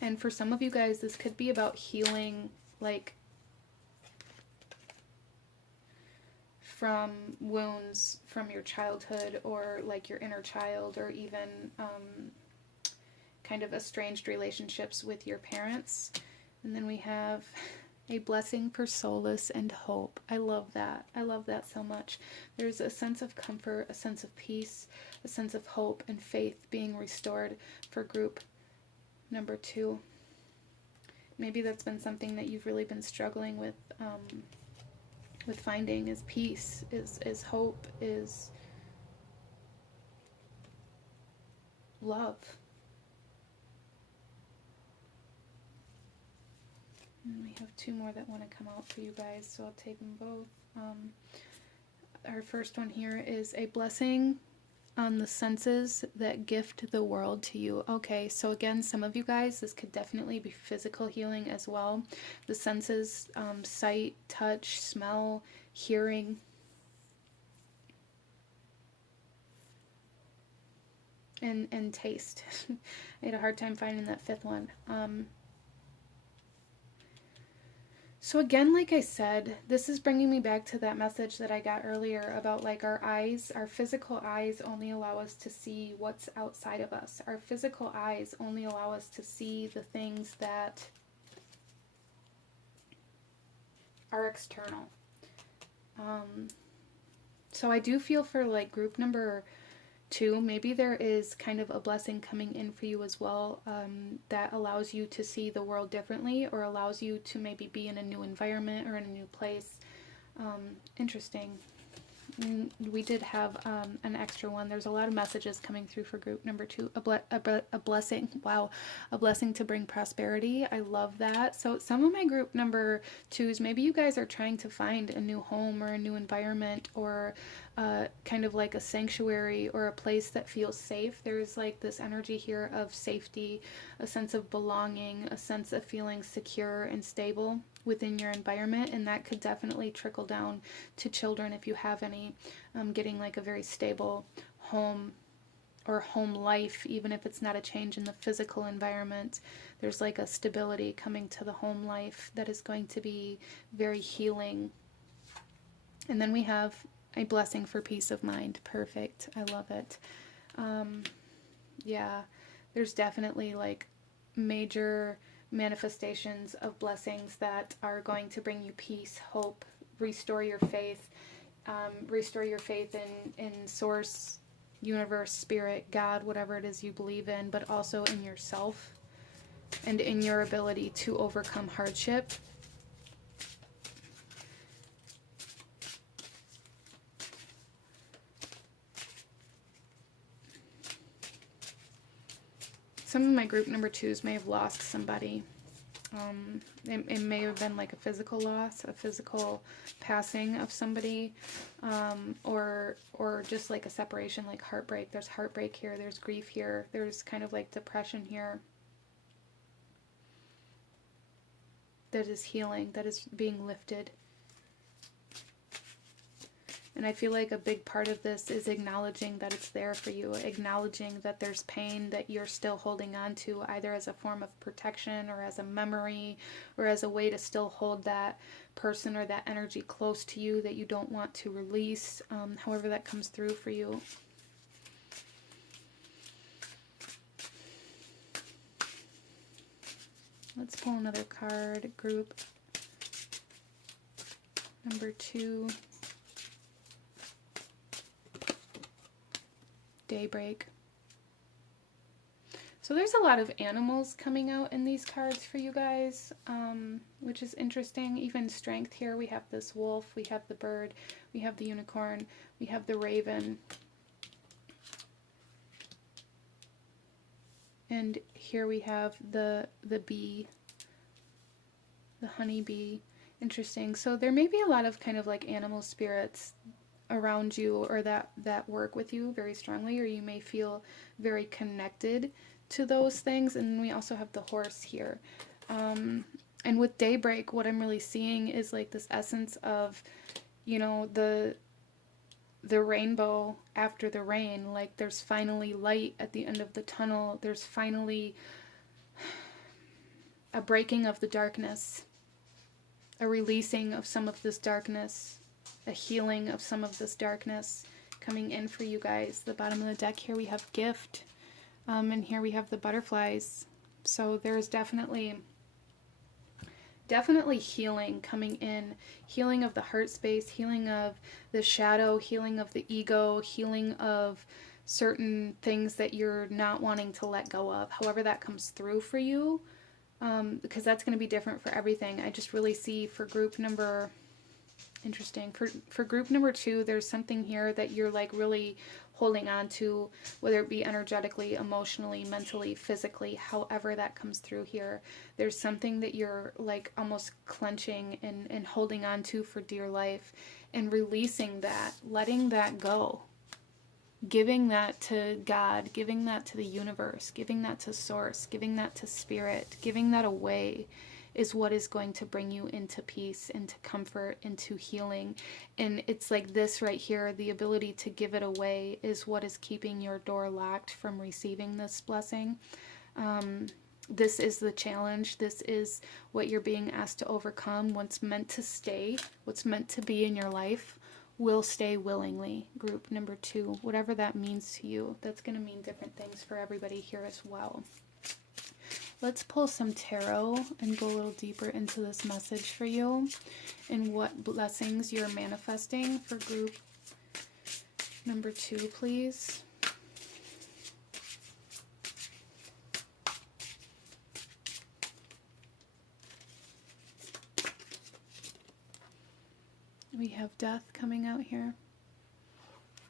And for some of you guys, this could be about healing, like, from wounds from your childhood, or like your inner child, or even kind of estranged relationships with your parents. And then we have a blessing for solace and hope. I love that. I love that so much. There's a sense of comfort, a sense of peace, a sense of hope and faith being restored for group number 2. Maybe that's been something that you've really been struggling with finding, is peace, is hope, is love. And we have 2 more that want to come out for you guys, so I'll take them both. Our first one here is a blessing on the senses that gift the world to you. Okay, so again, some of you guys, this could definitely be physical healing as well. The senses, sight, touch, smell, hearing. And taste. I had a hard time finding that 5th one. So again, like I said, this is bringing me back to that message that I got earlier about like our eyes, our physical eyes only allow us to see what's outside of us. Our physical eyes only allow us to see the things that are external. So I do feel for like group number 2, maybe there is kind of a blessing coming in for you as well, that allows you to see the world differently, or allows you to maybe be in a new environment or in a new place. Interesting. We did have an extra one. There's a lot of messages coming through for group number 2. A blessing. Wow. A blessing to bring prosperity. I love that. So some of my group number 2s, maybe you guys are trying to find a new home or a new environment, or kind of like a sanctuary or a place that feels safe. There's like this energy here of safety, a sense of belonging, a sense of feeling secure and stable within your environment, and that could definitely trickle down to children if you have any, getting like a very stable home or home life, even if it's not a change in the physical environment. There's like a stability coming to the home life that is going to be very healing. And then we have a blessing for peace of mind. Perfect. I love it. Yeah, there's definitely like major manifestations of blessings that are going to bring you peace, hope, restore your faith in source, universe, spirit, God, whatever it is you believe in, but also in yourself and in your ability to overcome hardship. Some of my group number 2s may have lost somebody. It may have been like a physical loss, a physical passing of somebody, or just like a separation, like heartbreak. There's heartbreak here, there's grief here, there's kind of like depression here. That is healing, that is being lifted. And I feel like a big part of this is acknowledging that it's there for you, acknowledging that there's pain that you're still holding on to, either as a form of protection or as a memory or as a way to still hold that person or that energy close to you that you don't want to release, however that comes through for you. Let's pull another card. Group number 2. Daybreak. So there's a lot of animals coming out in these cards for you guys, which is interesting. Even strength here. We have this wolf, we have the bird, we have the unicorn, we have the raven. And here we have the bee, the honey bee. Interesting. So there may be a lot of kind of like animal spirits around you or that work with you very strongly, or you may feel very connected to those things. And we also have the horse here. And with daybreak, what I'm really seeing is like this essence of, you know, the rainbow after the rain. Like there's finally light at the end of the tunnel. There's finally a breaking of the darkness, a releasing of some of this darkness, a healing of some of this darkness coming in for you guys. The bottom of the deck here we have gift, and here we have the butterflies. So there's definitely healing coming in, healing of the heart space, healing of the shadow, healing of the ego, healing of certain things that you're not wanting to let go of, however that comes through for you, because that's going to be different for everything. I just really see for group number, interesting, for group number 2, there's something here that you're like really holding on to, whether it be energetically, emotionally, mentally, physically, however that comes through here. There's something that you're like almost clenching and holding on to for dear life, and releasing that, letting that go, giving that to God, giving that to the universe, giving that to source, giving that to spirit, giving that away is what is going to bring you into peace, into comfort, into healing. And it's like this right here, the ability to give it away is what is keeping your door locked from receiving this blessing. This is the challenge. This is what you're being asked to overcome. What's meant to stay, what's meant to be in your life will stay willingly. Group number 2, whatever that means to you, that's going to mean different things for everybody here as well. Let's pull some tarot and go a little deeper into this message for you and what blessings you're manifesting for group number 2, please. We have death coming out here.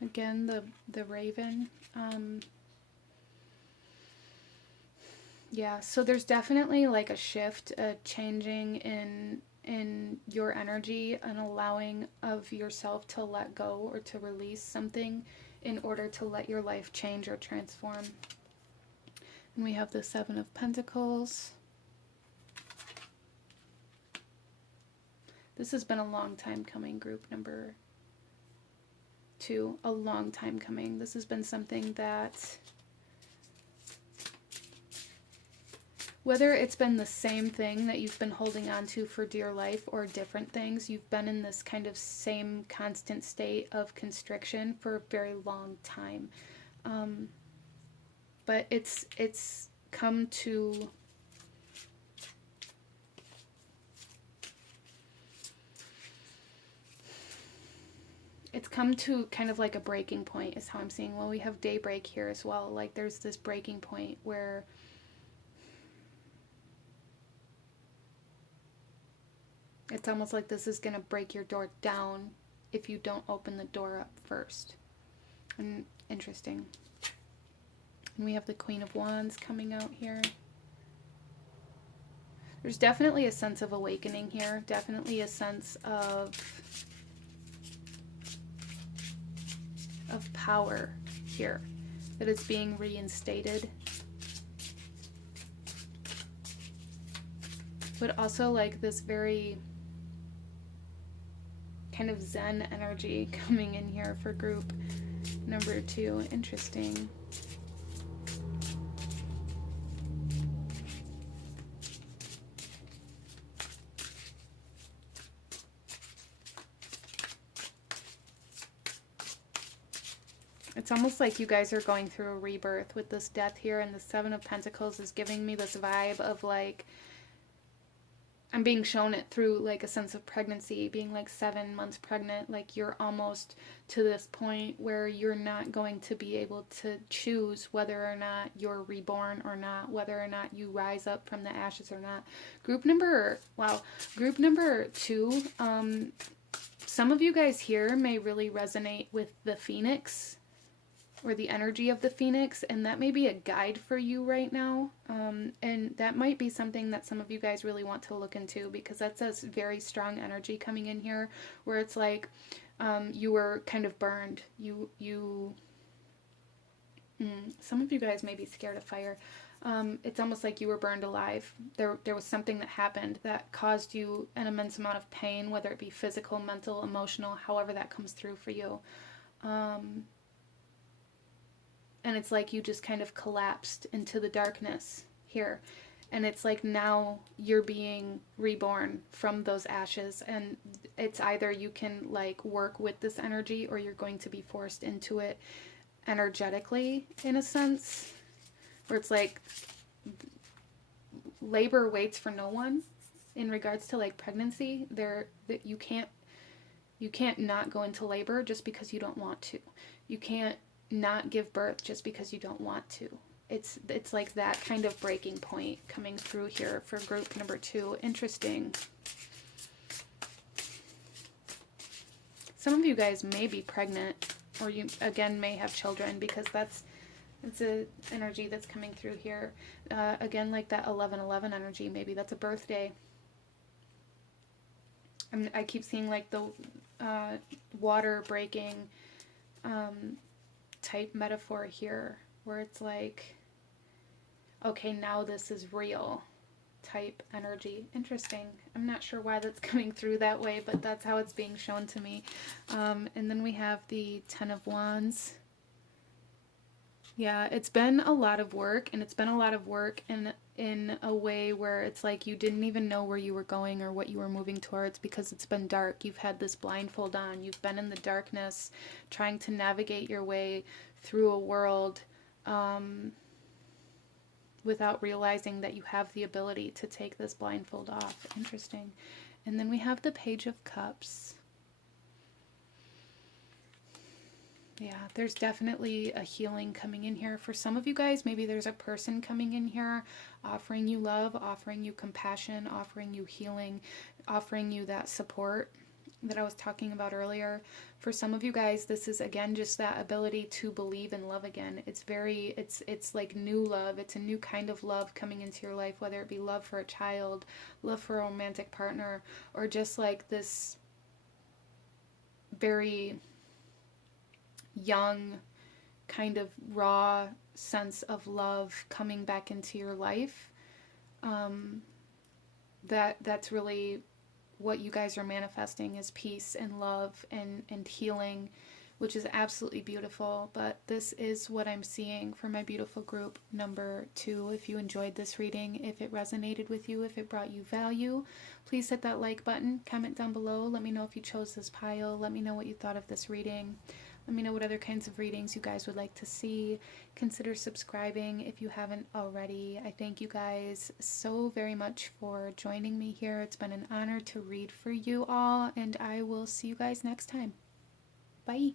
Again, the raven. Yeah, so there's definitely like a shift, a changing in your energy, an allowing of yourself to let go or to release something in order to let your life change or transform. And we have the 7 of Pentacles. This has been a long time coming, group number 2, a long time coming. This has been something that, whether it's been the same thing that you've been holding on to for dear life or different things, you've been in this kind of same constant state of constriction for a very long time. But it's come to kind of like a breaking point is how I'm seeing. Well, we have daybreak here as well. Like there's this breaking point where it's almost like this is going to break your door down if you don't open the door up first. And interesting. And we have the Queen of Wands coming out here. There's definitely a sense of awakening here. Definitely a sense of power here that is being reinstated. But also like this very kind of Zen energy coming in here for group number 2. Interesting. It's almost like you guys are going through a rebirth with this death here, and the Seven of Pentacles is giving me this vibe of like, I'm being shown it through like a sense of pregnancy, being like 7 months pregnant, like you're almost to this point where you're not going to be able to choose whether or not you're reborn or not, whether or not you rise up from the ashes or not. Group number 2, some of you guys here may really resonate with the Phoenix, or the energy of the Phoenix, and that may be a guide for you right now, and that might be something that some of you guys really want to look into, because that's a very strong energy coming in here, where it's like you were kind of burned. Some of you guys may be scared of fire. It's almost like you were burned alive. There was something that happened that caused you an immense amount of pain, whether it be physical, mental, emotional, however that comes through for you. And it's like you just kind of collapsed into the darkness here. And it's like now you're being reborn from those ashes. And it's either you can like work with this energy, or you're going to be forced into it energetically, in a sense. Where it's like labor waits for no one in regards to like pregnancy. That you can't not go into labor just because you don't want to. You can't not give birth just because you don't want to. It's like that kind of breaking point coming through here for group number 2. Interesting. Some of you guys may be pregnant, or you again may have children, because it's a energy that's coming through here. Again, like that 11/11 energy, maybe that's a birthday. I keep seeing like the water breaking type metaphor here, where it's like, okay, now this is real type energy. Interesting. I'm not sure why that's coming through that way, but that's how it's being shown to me. And then we have the Ten of Wands. Yeah, it's been a lot of work, and it's been a lot of work in a way where it's like you didn't even know where you were going or what you were moving towards, because it's been dark. You've had this blindfold on. You've been in the darkness trying to navigate your way through a world without realizing that you have the ability to take this blindfold off. Interesting. And then we have the Page of Cups. Yeah, there's definitely a healing coming in here. For some of you guys, maybe there's a person coming in here offering you love, offering you compassion, offering you healing, offering you that support that I was talking about earlier. For some of you guys, this is again just that ability to believe in love again. It's like new love. It's a new kind of love coming into your life, whether it be love for a child, love for a romantic partner, or just like this very young kind of raw sense of love coming back into your life. That's really what you guys are manifesting, is peace and love and healing, which is absolutely beautiful. But this is what I'm seeing for my beautiful group number 2. If you enjoyed this reading, if it resonated with you, if it brought you value, please hit that like button, comment down below, let me know if you chose this pile, let me know what you thought of this reading. Let me know what other kinds of readings you guys would like to see. Consider subscribing if you haven't already. I thank you guys so very much for joining me here. It's been an honor to read for you all, and I will see you guys next time. Bye.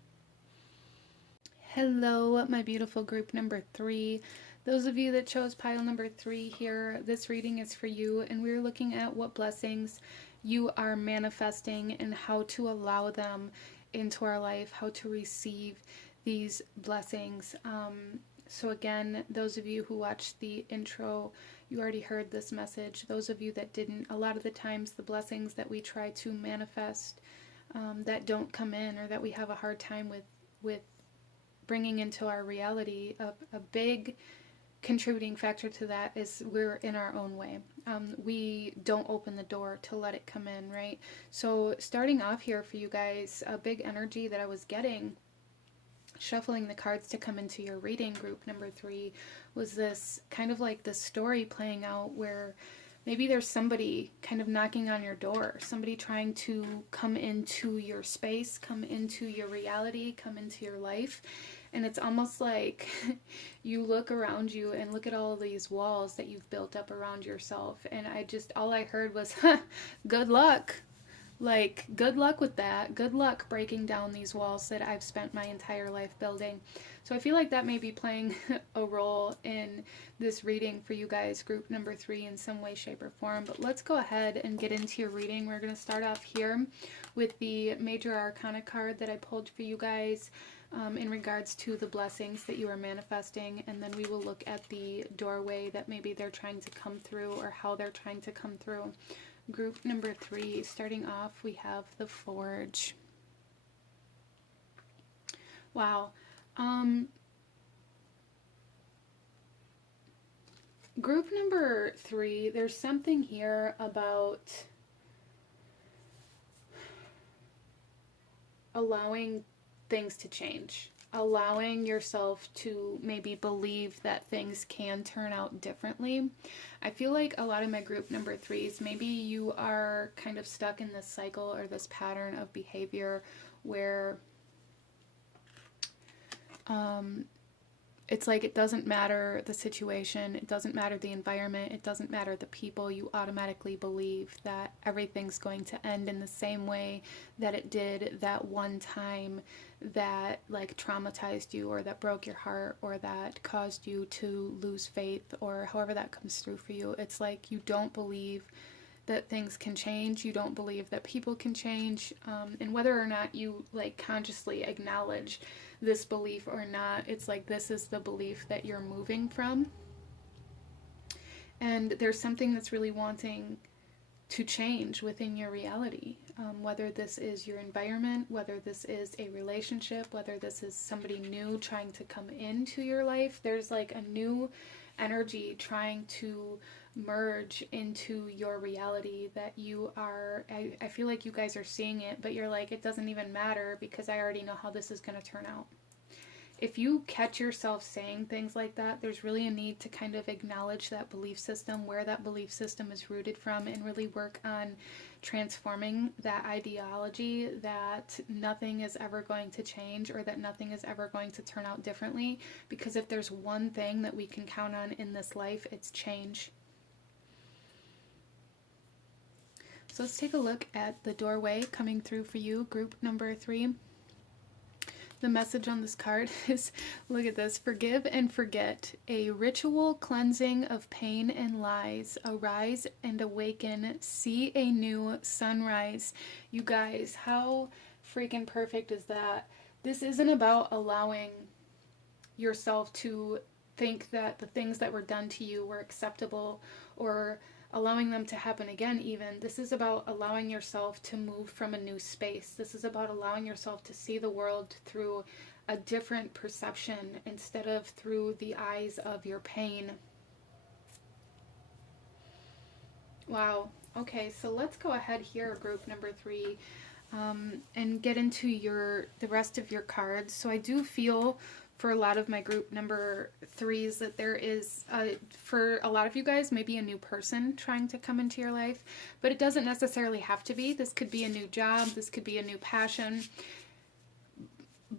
Hello, my beautiful group number 3. Those of you that chose pile number 3 here, this reading is for you, and we're looking at what blessings you are manifesting and how to allow them into our life, how to receive these blessings. So again, those of you who watched the intro, you already heard this message. Those of you that didn't, a lot of the times the blessings that we try to manifest that don't come in, or that we have a hard time with bringing into our reality, a big contributing factor to that is we're in our own way. We don't open the door to let it come in, right? So starting off here for you guys, a big energy that I was getting, shuffling the cards to come into your reading, group number 3, was this kind of like this story playing out where maybe there's somebody kind of knocking on your door, somebody trying to come into your space, come into your reality, come into your life. And it's almost like you look around you and look at all of these walls that you've built up around yourself. And all I heard was, good luck. Like, good luck with that. Good luck breaking down these walls that I've spent my entire life building. So I feel like that may be playing a role in this reading for you guys, group number 3, in some way, shape, or form. But let's go ahead and get into your reading. We're going to start off here with the Major Arcana card that I pulled for you guys in regards to the blessings that you are manifesting. And then we will look at the doorway that maybe they're trying to come through, or how they're trying to come through. Group number 3, starting off, we have the Forge. Wow. Group number 3, there's something here about allowing things to change, allowing yourself to maybe believe that things can turn out differently. I feel like a lot of my group number 3s, maybe you are kind of stuck in this cycle or this pattern of behavior where it's like it doesn't matter the situation, it doesn't matter the environment, it doesn't matter the people. You automatically believe that everything's going to end in the same way that it did that one time that like traumatized you, or that broke your heart, or that caused you to lose faith, or however that comes through for you. It's like you don't believe that things can change, you don't believe that people can change, and whether or not you like consciously acknowledge this belief or not, it's like this is the belief that you're moving from. And there's something that's really wanting to change within your reality, whether this is your environment, whether this is a relationship, whether this is somebody new trying to come into your life. There's like a new energy trying to merge into your reality that you are, I feel like you guys are seeing it, but you're like, it doesn't even matter because I already know how this is going to turn out. If you catch yourself saying things like that, there's really a need to kind of acknowledge that belief system, where that belief system is rooted from, and really work on transforming that ideology that nothing is ever going to change, or that nothing is ever going to turn out differently. Because if there's one thing that we can count on in this life, it's change. So let's take a look at the doorway coming through for you, group number 3. The message on this card is, look at this, forgive and forget, a ritual cleansing of pain and lies, arise and awaken, see a new sunrise. You guys, how freaking perfect is that? This isn't about allowing yourself to think that the things that were done to you were acceptable, or allowing them to happen again even. This is about allowing yourself to move from a new space. This is about allowing yourself to see the world through a different perception instead of through the eyes of your pain. Wow. Okay, so let's go ahead here, group number 3, and get into the rest of your cards. So I do feel for a lot of my group number 3s that there is, for a lot of you guys, maybe a new person trying to come into your life, but it doesn't necessarily have to be. This could be a new job, this could be a new passion,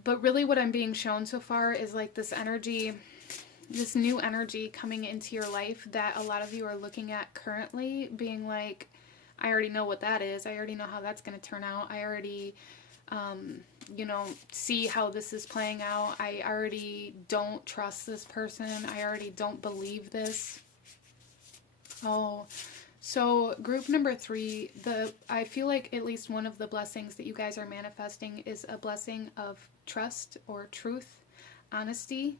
but really what I'm being shown so far is like this energy, this new energy coming into your life that a lot of you are looking at currently, being like, I already know what that is, I already know how that's going to turn out, I already see how this is playing out. I already don't trust this person. I already don't believe this. Oh, so group number 3, I feel like at least one of the blessings that you guys are manifesting is a blessing of trust or truth, honesty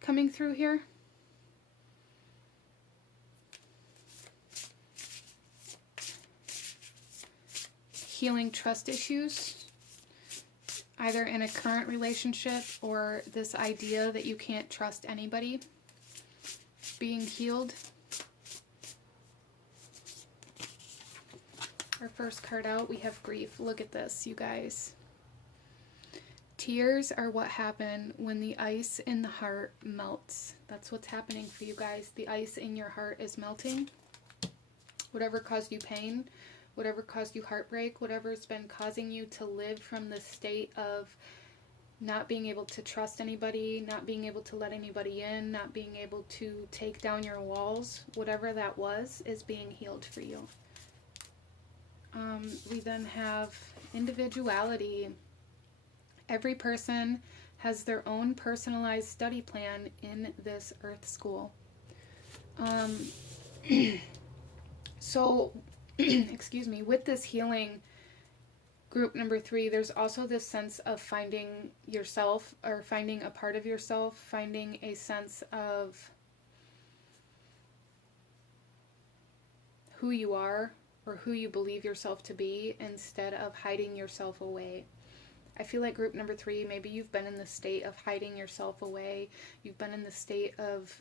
coming through here. Healing trust issues, either in a current relationship or this idea that you can't trust anybody. being healed. Our first card out, we have grief. Look at this, you guys. Tears are what happen when the ice in the heart melts. That's what's happening for you guys. The ice in your heart is melting. Whatever caused you pain, whatever caused you heartbreak, whatever's been causing you to live from the state of not being able to trust anybody, not being able to let anybody in, not being able to take down your walls, whatever that was, is being healed for you. We then have individuality. Every person has their own personalized study plan in this Earth School. So, excuse me, with this healing, group number 3, there's also this sense of finding yourself, or finding a part of yourself, finding a sense of who you are, or who you believe yourself to be, instead of hiding yourself away. I feel like group number 3, maybe you've been in the state of hiding yourself away. You've been in the state of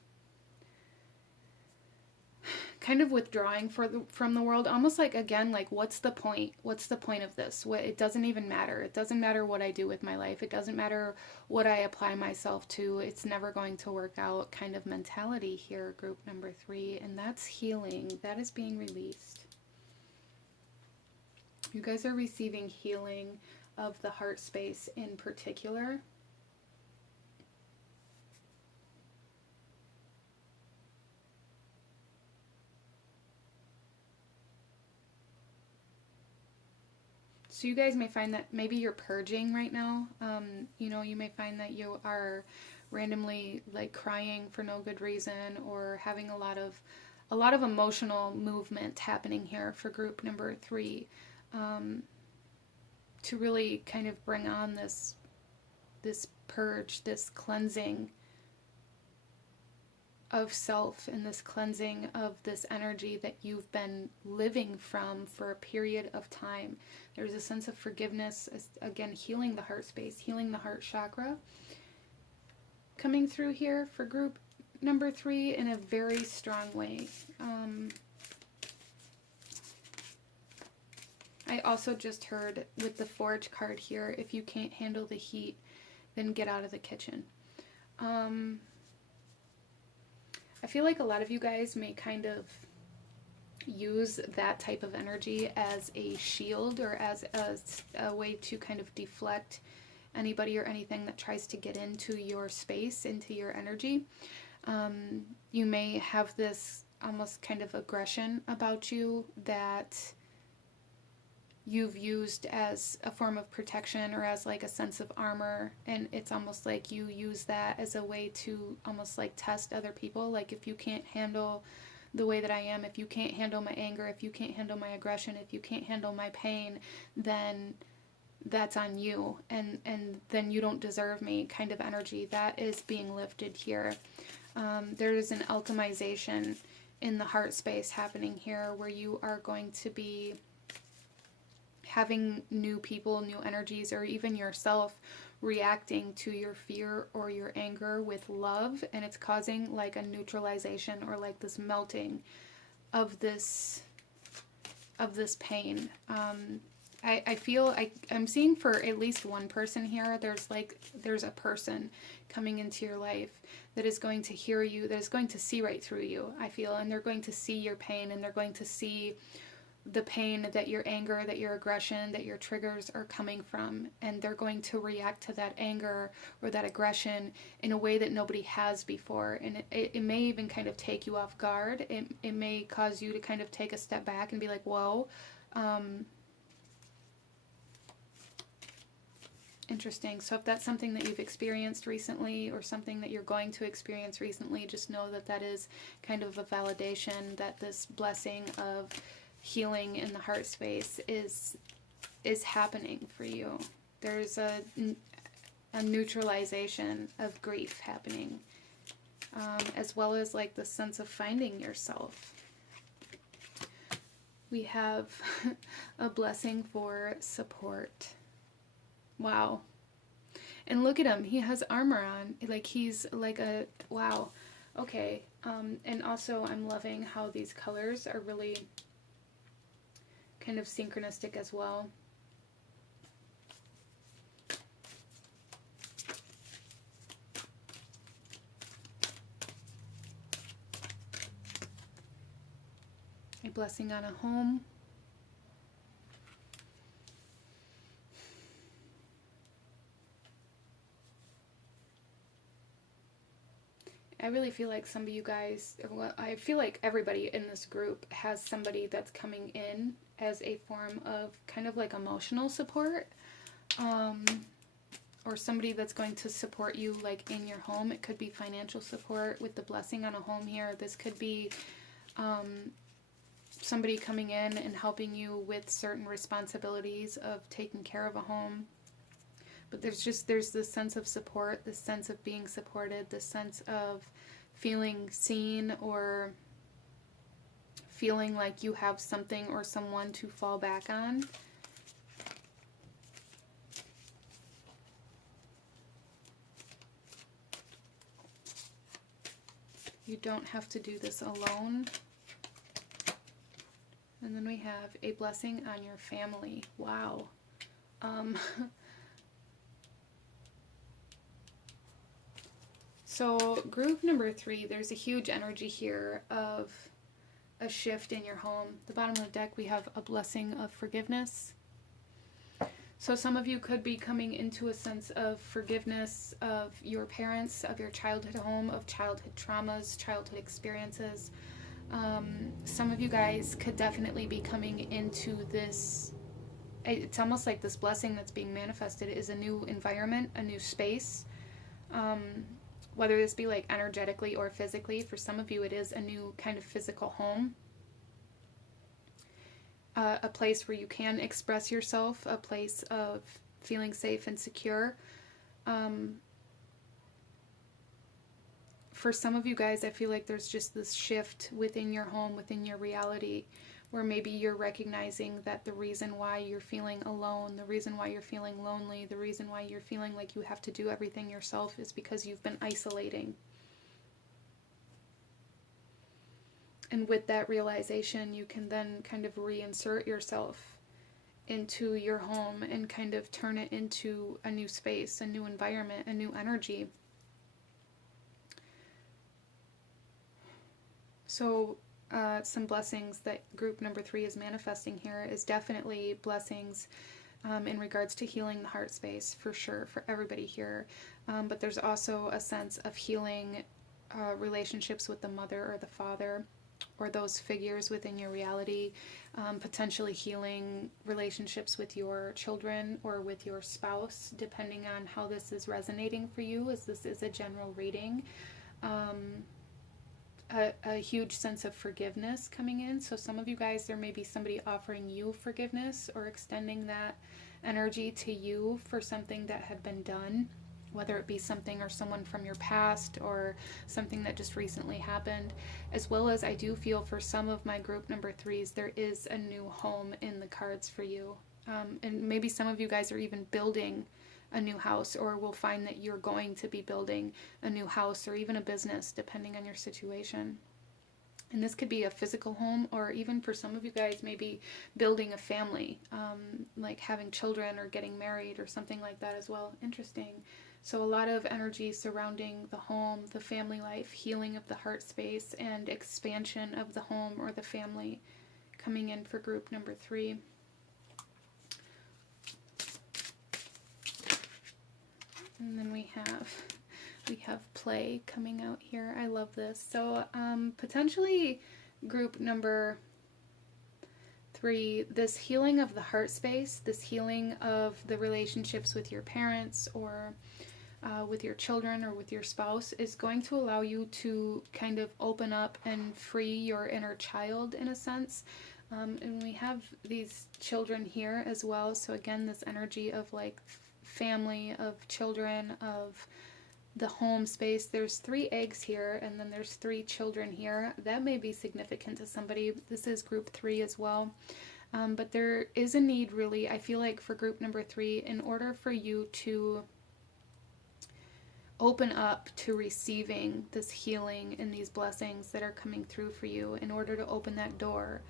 kind of withdrawing from the world. Almost like, again, like, what's the point? What's the point of this? It doesn't even matter. It doesn't matter what I do with my life. It doesn't matter what I apply myself to. It's never going to work out kind of mentality here, group number 3. And that's healing. That is being released. You guys are receiving healing of the heart space in particular. So you guys may find that maybe you're purging right now. You know, you may find that you are randomly like crying for no good reason, or having a lot of emotional movement happening here for group number 3. To really kind of bring on this purge, this cleansing of self, and this cleansing of this energy that you've been living from for a period of time. There's a sense of forgiveness, again, healing the heart space, healing the heart chakra, coming through here for group number 3 in a very strong way. I also just heard with the Forge card here, if you can't handle the heat, then get out of the kitchen. I feel like a lot of you guys may kind of use that type of energy as a shield, or as a way to kind of deflect anybody or anything that tries to get into your space, into your energy. You may have this almost kind of aggression about you that you've used as a form of protection, or as like a sense of armor, and it's almost like you use that as a way to almost like test other people. Like, if you can't handle the way that I am, if you can't handle my anger, if you can't handle my aggression, if you can't handle my pain, then that's on you, and then you don't deserve me kind of energy. That is being lifted here. There is an alchemization in the heart space happening here, where you are going to be having new people, new energies, or even yourself reacting to your fear or your anger with love, and it's causing like a neutralization, or like this melting of this pain. I feel I'm seeing for at least one person here, there's a person coming into your life that is going to hear you, that is going to see right through you, I feel, and they're going to see your pain, and they're going to see the pain that your anger, that your aggression, that your triggers are coming from, and they're going to react to that anger or that aggression in a way that nobody has before, and it may even kind of take you off guard. It may cause you to kind of take a step back and be like, whoa. Interesting. So if that's something that you've experienced recently, or something that you're going to experience recently, just know that that is kind of a validation that this blessing of healing in the heart space is happening for you. There's a neutralization of grief happening, as well as like the sense of finding yourself. We have a blessing for support. Wow. And look at him. He has armor on. Like, he's like a, wow. Okay. And also I'm loving how these colors are really kind of synchronistic as well. A blessing on a home. I really feel like some of you guys, well, I feel like everybody in this group has somebody that's coming in as a form of kind of like emotional support, or somebody that's going to support you like in your home. It could be financial support with the blessing on a home here. This could be somebody coming in and helping you with certain responsibilities of taking care of a home. But there's this sense of support, this sense of being supported, this sense of feeling seen, or feeling like you have something or someone to fall back on. You don't have to do this alone. And then we have a blessing on your family. Wow. So group number 3, there's a huge energy here of a shift in your home. The bottom of the deck, we have a blessing of forgiveness. So some of you could be coming into a sense of forgiveness of your parents, of your childhood home, of childhood traumas, childhood experiences. Some of you guys could definitely be coming into this, it's almost like this blessing that's being manifested is a new environment, a new space. Whether this be like energetically or physically. For some of you, it is a new kind of physical home. A place where you can express yourself, a place of feeling safe and secure. For some of you guys, I feel like there's just this shift within your home, within your reality, where maybe you're recognizing that the reason why you're feeling alone, the reason why you're feeling lonely, the reason why you're feeling like you have to do everything yourself is because you've been isolating. And with that realization, you can then kind of reinsert yourself into your home and kind of turn it into a new space, a new environment, a new energy. So some blessings that group number 3 is manifesting here is definitely blessings in regards to healing the heart space, for sure, for everybody here. But there's also a sense of healing relationships with the mother or the father, or those figures within your reality, potentially healing relationships with your children or with your spouse, depending on how this is resonating for you, as this is a general reading. A huge sense of forgiveness coming in. So some of you guys, there may be somebody offering you forgiveness or extending that energy to you for something that had been done, whether it be something or someone from your past or something that just recently happened. As well as I do feel for some of my group number 3s, there is a new home in the cards for you. And maybe some of you guys are even building a new house, or will find that you're going to be building a new house or even a business, depending on your situation. And this could be a physical home, or even for some of you guys, maybe building a family, like having children or getting married or something like that as well. Interesting. So a lot of energy surrounding the home, the family life, healing of the heart space, and expansion of the home or the family coming in for group number 3. And then we have play coming out here. I love this. So potentially group number 3, this healing of the heart space, this healing of the relationships with your parents or with your children or with your spouse is going to allow you to kind of open up and free your inner child in a sense. And we have these children here as well. So again, this energy of like family, of children, of the home space. There's 3 eggs here, and then there's 3 children here. That may be significant to somebody. This is group 3 as well. But there is a need, really, I feel like, for group number 3, in order for you to open up to receiving this healing and these blessings that are coming through for you. In order to open that door,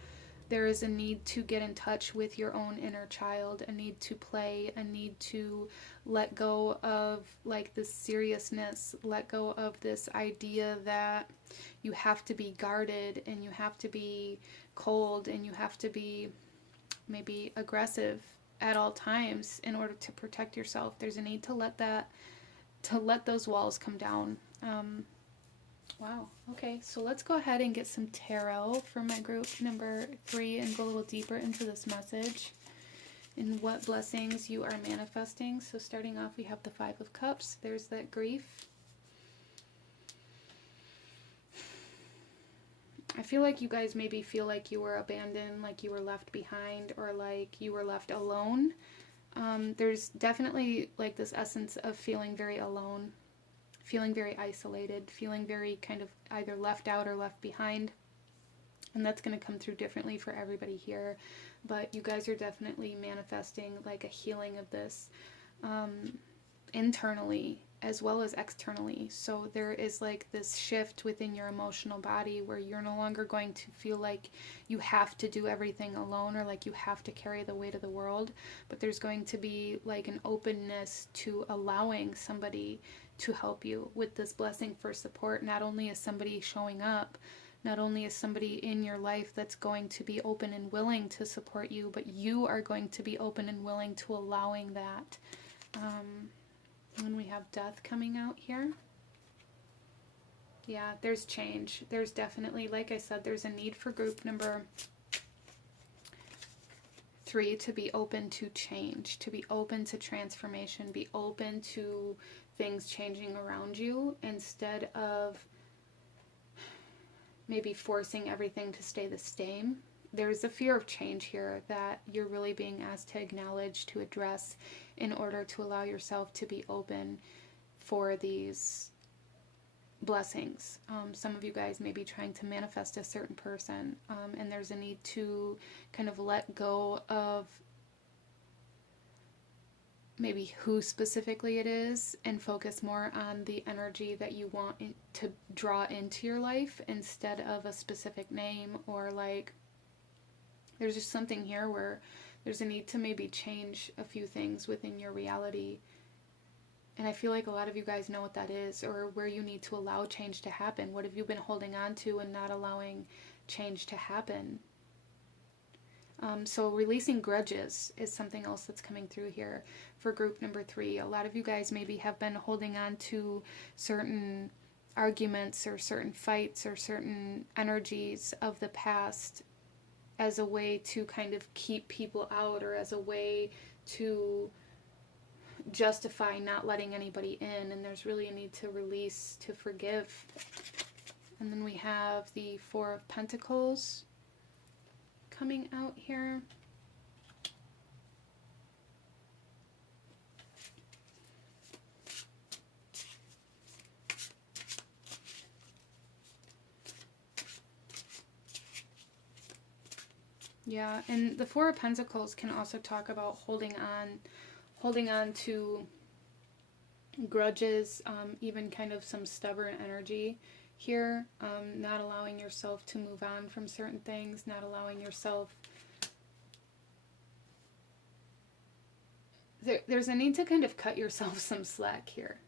there is a need to get in touch with your own inner child, a need to play, a need to let go of like this seriousness, let go of this idea that you have to be guarded and you have to be cold and you have to be maybe aggressive at all times in order to protect yourself. There's a need to let those walls come down. Wow. Okay, so let's go ahead and get some tarot for my group number 3 and go a little deeper into this message and what blessings you are manifesting. So starting off, we have the 5 of Cups. There's that grief. I feel like you guys maybe feel like you were abandoned, like you were left behind, or like you were left alone. There's definitely like this essence of feeling very alone, feeling very isolated, feeling very kind of either left out or left behind. And that's going to come through differently for everybody here. But you guys are definitely manifesting like a healing of this internally as well as externally. So there is like this shift within your emotional body where you're no longer going to feel like you have to do everything alone or like you have to carry the weight of the world. But there's going to be like an openness to allowing somebody to help you with this blessing for support. Not only is somebody showing up, not only is somebody in your life that's going to be open and willing to support you, but you are going to be open and willing to allowing that. When we have death coming out here. Yeah, there's change. There's definitely, like I said, there's a need for group number 3 to be open to change, to be open to transformation, be open to things changing around you instead of maybe forcing everything to stay the same. There's a fear of change here that you're really being asked to acknowledge, to address, in order to allow yourself to be open for these blessings. Some of you guys may be trying to manifest a certain person, and there's a need to kind of let go of maybe who specifically it is and focus more on the energy that you want to draw into your life instead of a specific name, or like there's just something here where there's a need to maybe change a few things within your reality. And I feel like a lot of you guys know what that is, or where you need to allow change to happen. What have you been holding on to and not allowing change to happen? So releasing grudges is something else that's coming through here for group number 3. A lot of you guys maybe have been holding on to certain arguments or certain fights or certain energies of the past as a way to kind of keep people out, or as a way to justify not letting anybody in. And there's really a need to release, to forgive. And then we have the 4 of Pentacles coming out here. Yeah, and the 4 of Pentacles can also talk about holding on to grudges, even kind of some stubborn energy here, not allowing yourself to move on from certain things, not allowing yourself. There's a need to kind of cut yourself some slack here.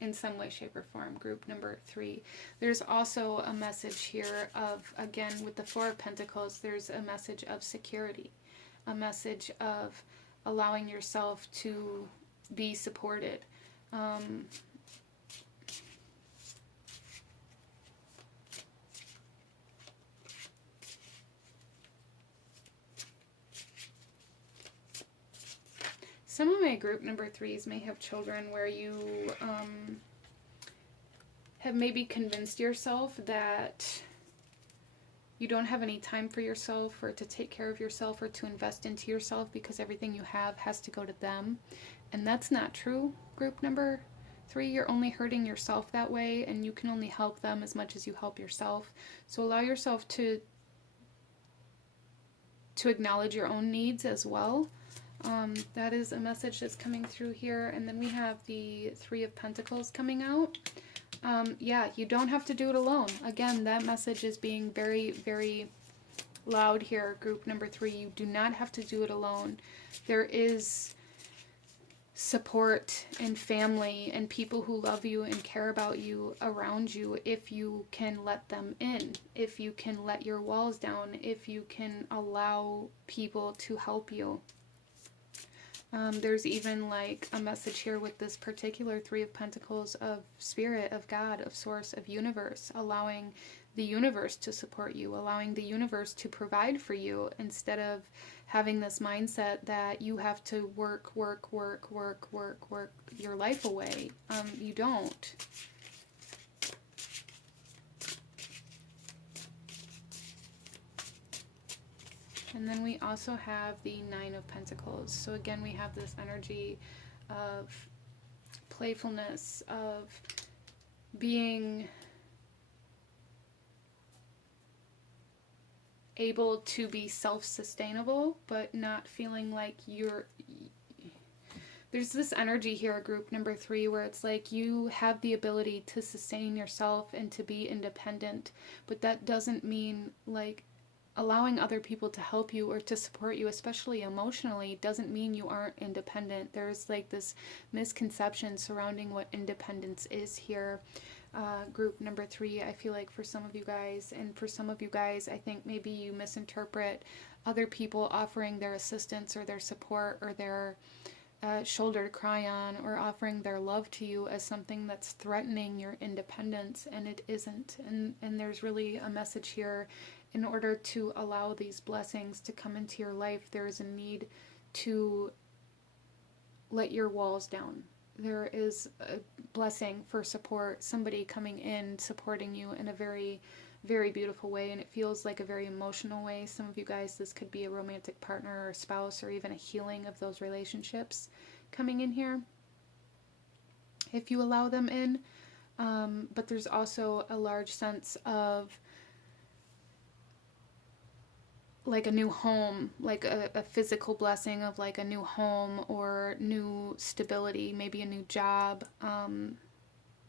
In some way, shape, or form, group number 3. There's also a message here of, again, with the 4 of Pentacles, there's a message of security, a message of allowing yourself to be supported. Some of my group number 3s may have children where you have maybe convinced yourself that you don't have any time for yourself, or to take care of yourself, or to invest into yourself, because everything you have has to go to them. And that's not true, group number 3. You're only hurting yourself that way, and you can only help them as much as you help yourself. So allow yourself to acknowledge your own needs as well. That is a message that's coming through here. And then we have the Three of Pentacles coming out. Yeah, you don't have to do it alone. Again, that message is being very, very loud here, group number 3. You do not have to do it alone. There is support and family and people who love you and care about you around you if you can let them in, if you can let your walls down, if you can allow people to help you. There's even like a message here with this particular Three of Pentacles of Spirit, of God, of Source, of Universe, allowing the universe to support you, allowing the universe to provide for you instead of having this mindset that you have to work your life away. You don't. And then we also have the Nine of Pentacles. So again, we have this energy of playfulness, of being able to be self-sustainable, but not feeling like there's this energy here, group number 3, where it's like you have the ability to sustain yourself and to be independent, but that doesn't mean like allowing other people to help you or to support you, especially emotionally, doesn't mean you aren't independent. There's like this misconception surrounding what independence is here. Group number 3, I feel like for some of you guys, and for some of you guys, I think maybe you misinterpret other people offering their assistance or their support or their shoulder to cry on or offering their love to you as something that's threatening your independence, and it isn't. And there's really a message here. In order to allow these blessings to come into your life, there is a need to let your walls down. There is a blessing for support, somebody coming in, supporting you in a very, very beautiful way, and it feels like a very emotional way. Some of you guys, this could be a romantic partner or spouse or even a healing of those relationships coming in here, if you allow them in. But there's also a large sense of like a new home, like a physical blessing of like a new home or new stability, maybe a new job.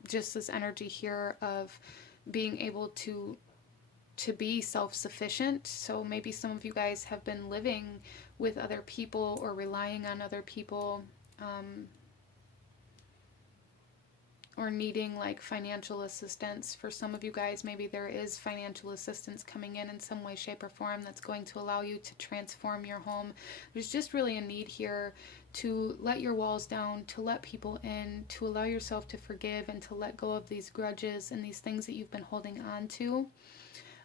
Just this energy here of being able to be self-sufficient. So maybe some of you guys have been living with other people or relying on other people, or needing like financial assistance. For some of you guys, maybe there is financial assistance coming in some way, shape, or form that's going to allow you to transform your home. There's just really a need here to let your walls down, to let people in, to allow yourself to forgive and to let go of these grudges and these things that you've been holding on to.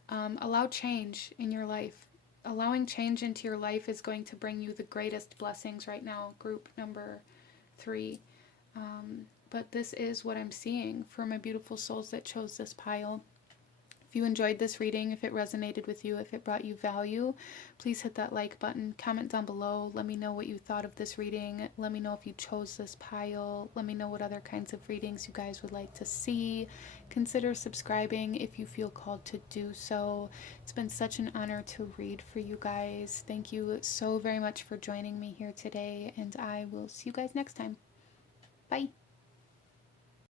Allow change in your life. Allowing change into your life is going to bring you the greatest blessings right now, group number 3. But this is what I'm seeing for my beautiful souls that chose this pile. If you enjoyed this reading, if it resonated with you, if it brought you value, please hit that like button, comment down below, let me know what you thought of this reading, let me know if you chose this pile, let me know what other kinds of readings you guys would like to see. Consider subscribing if you feel called to do so. It's been such an honor to read for you guys. Thank you so very much for joining me here today, and I will see you guys next time. Bye!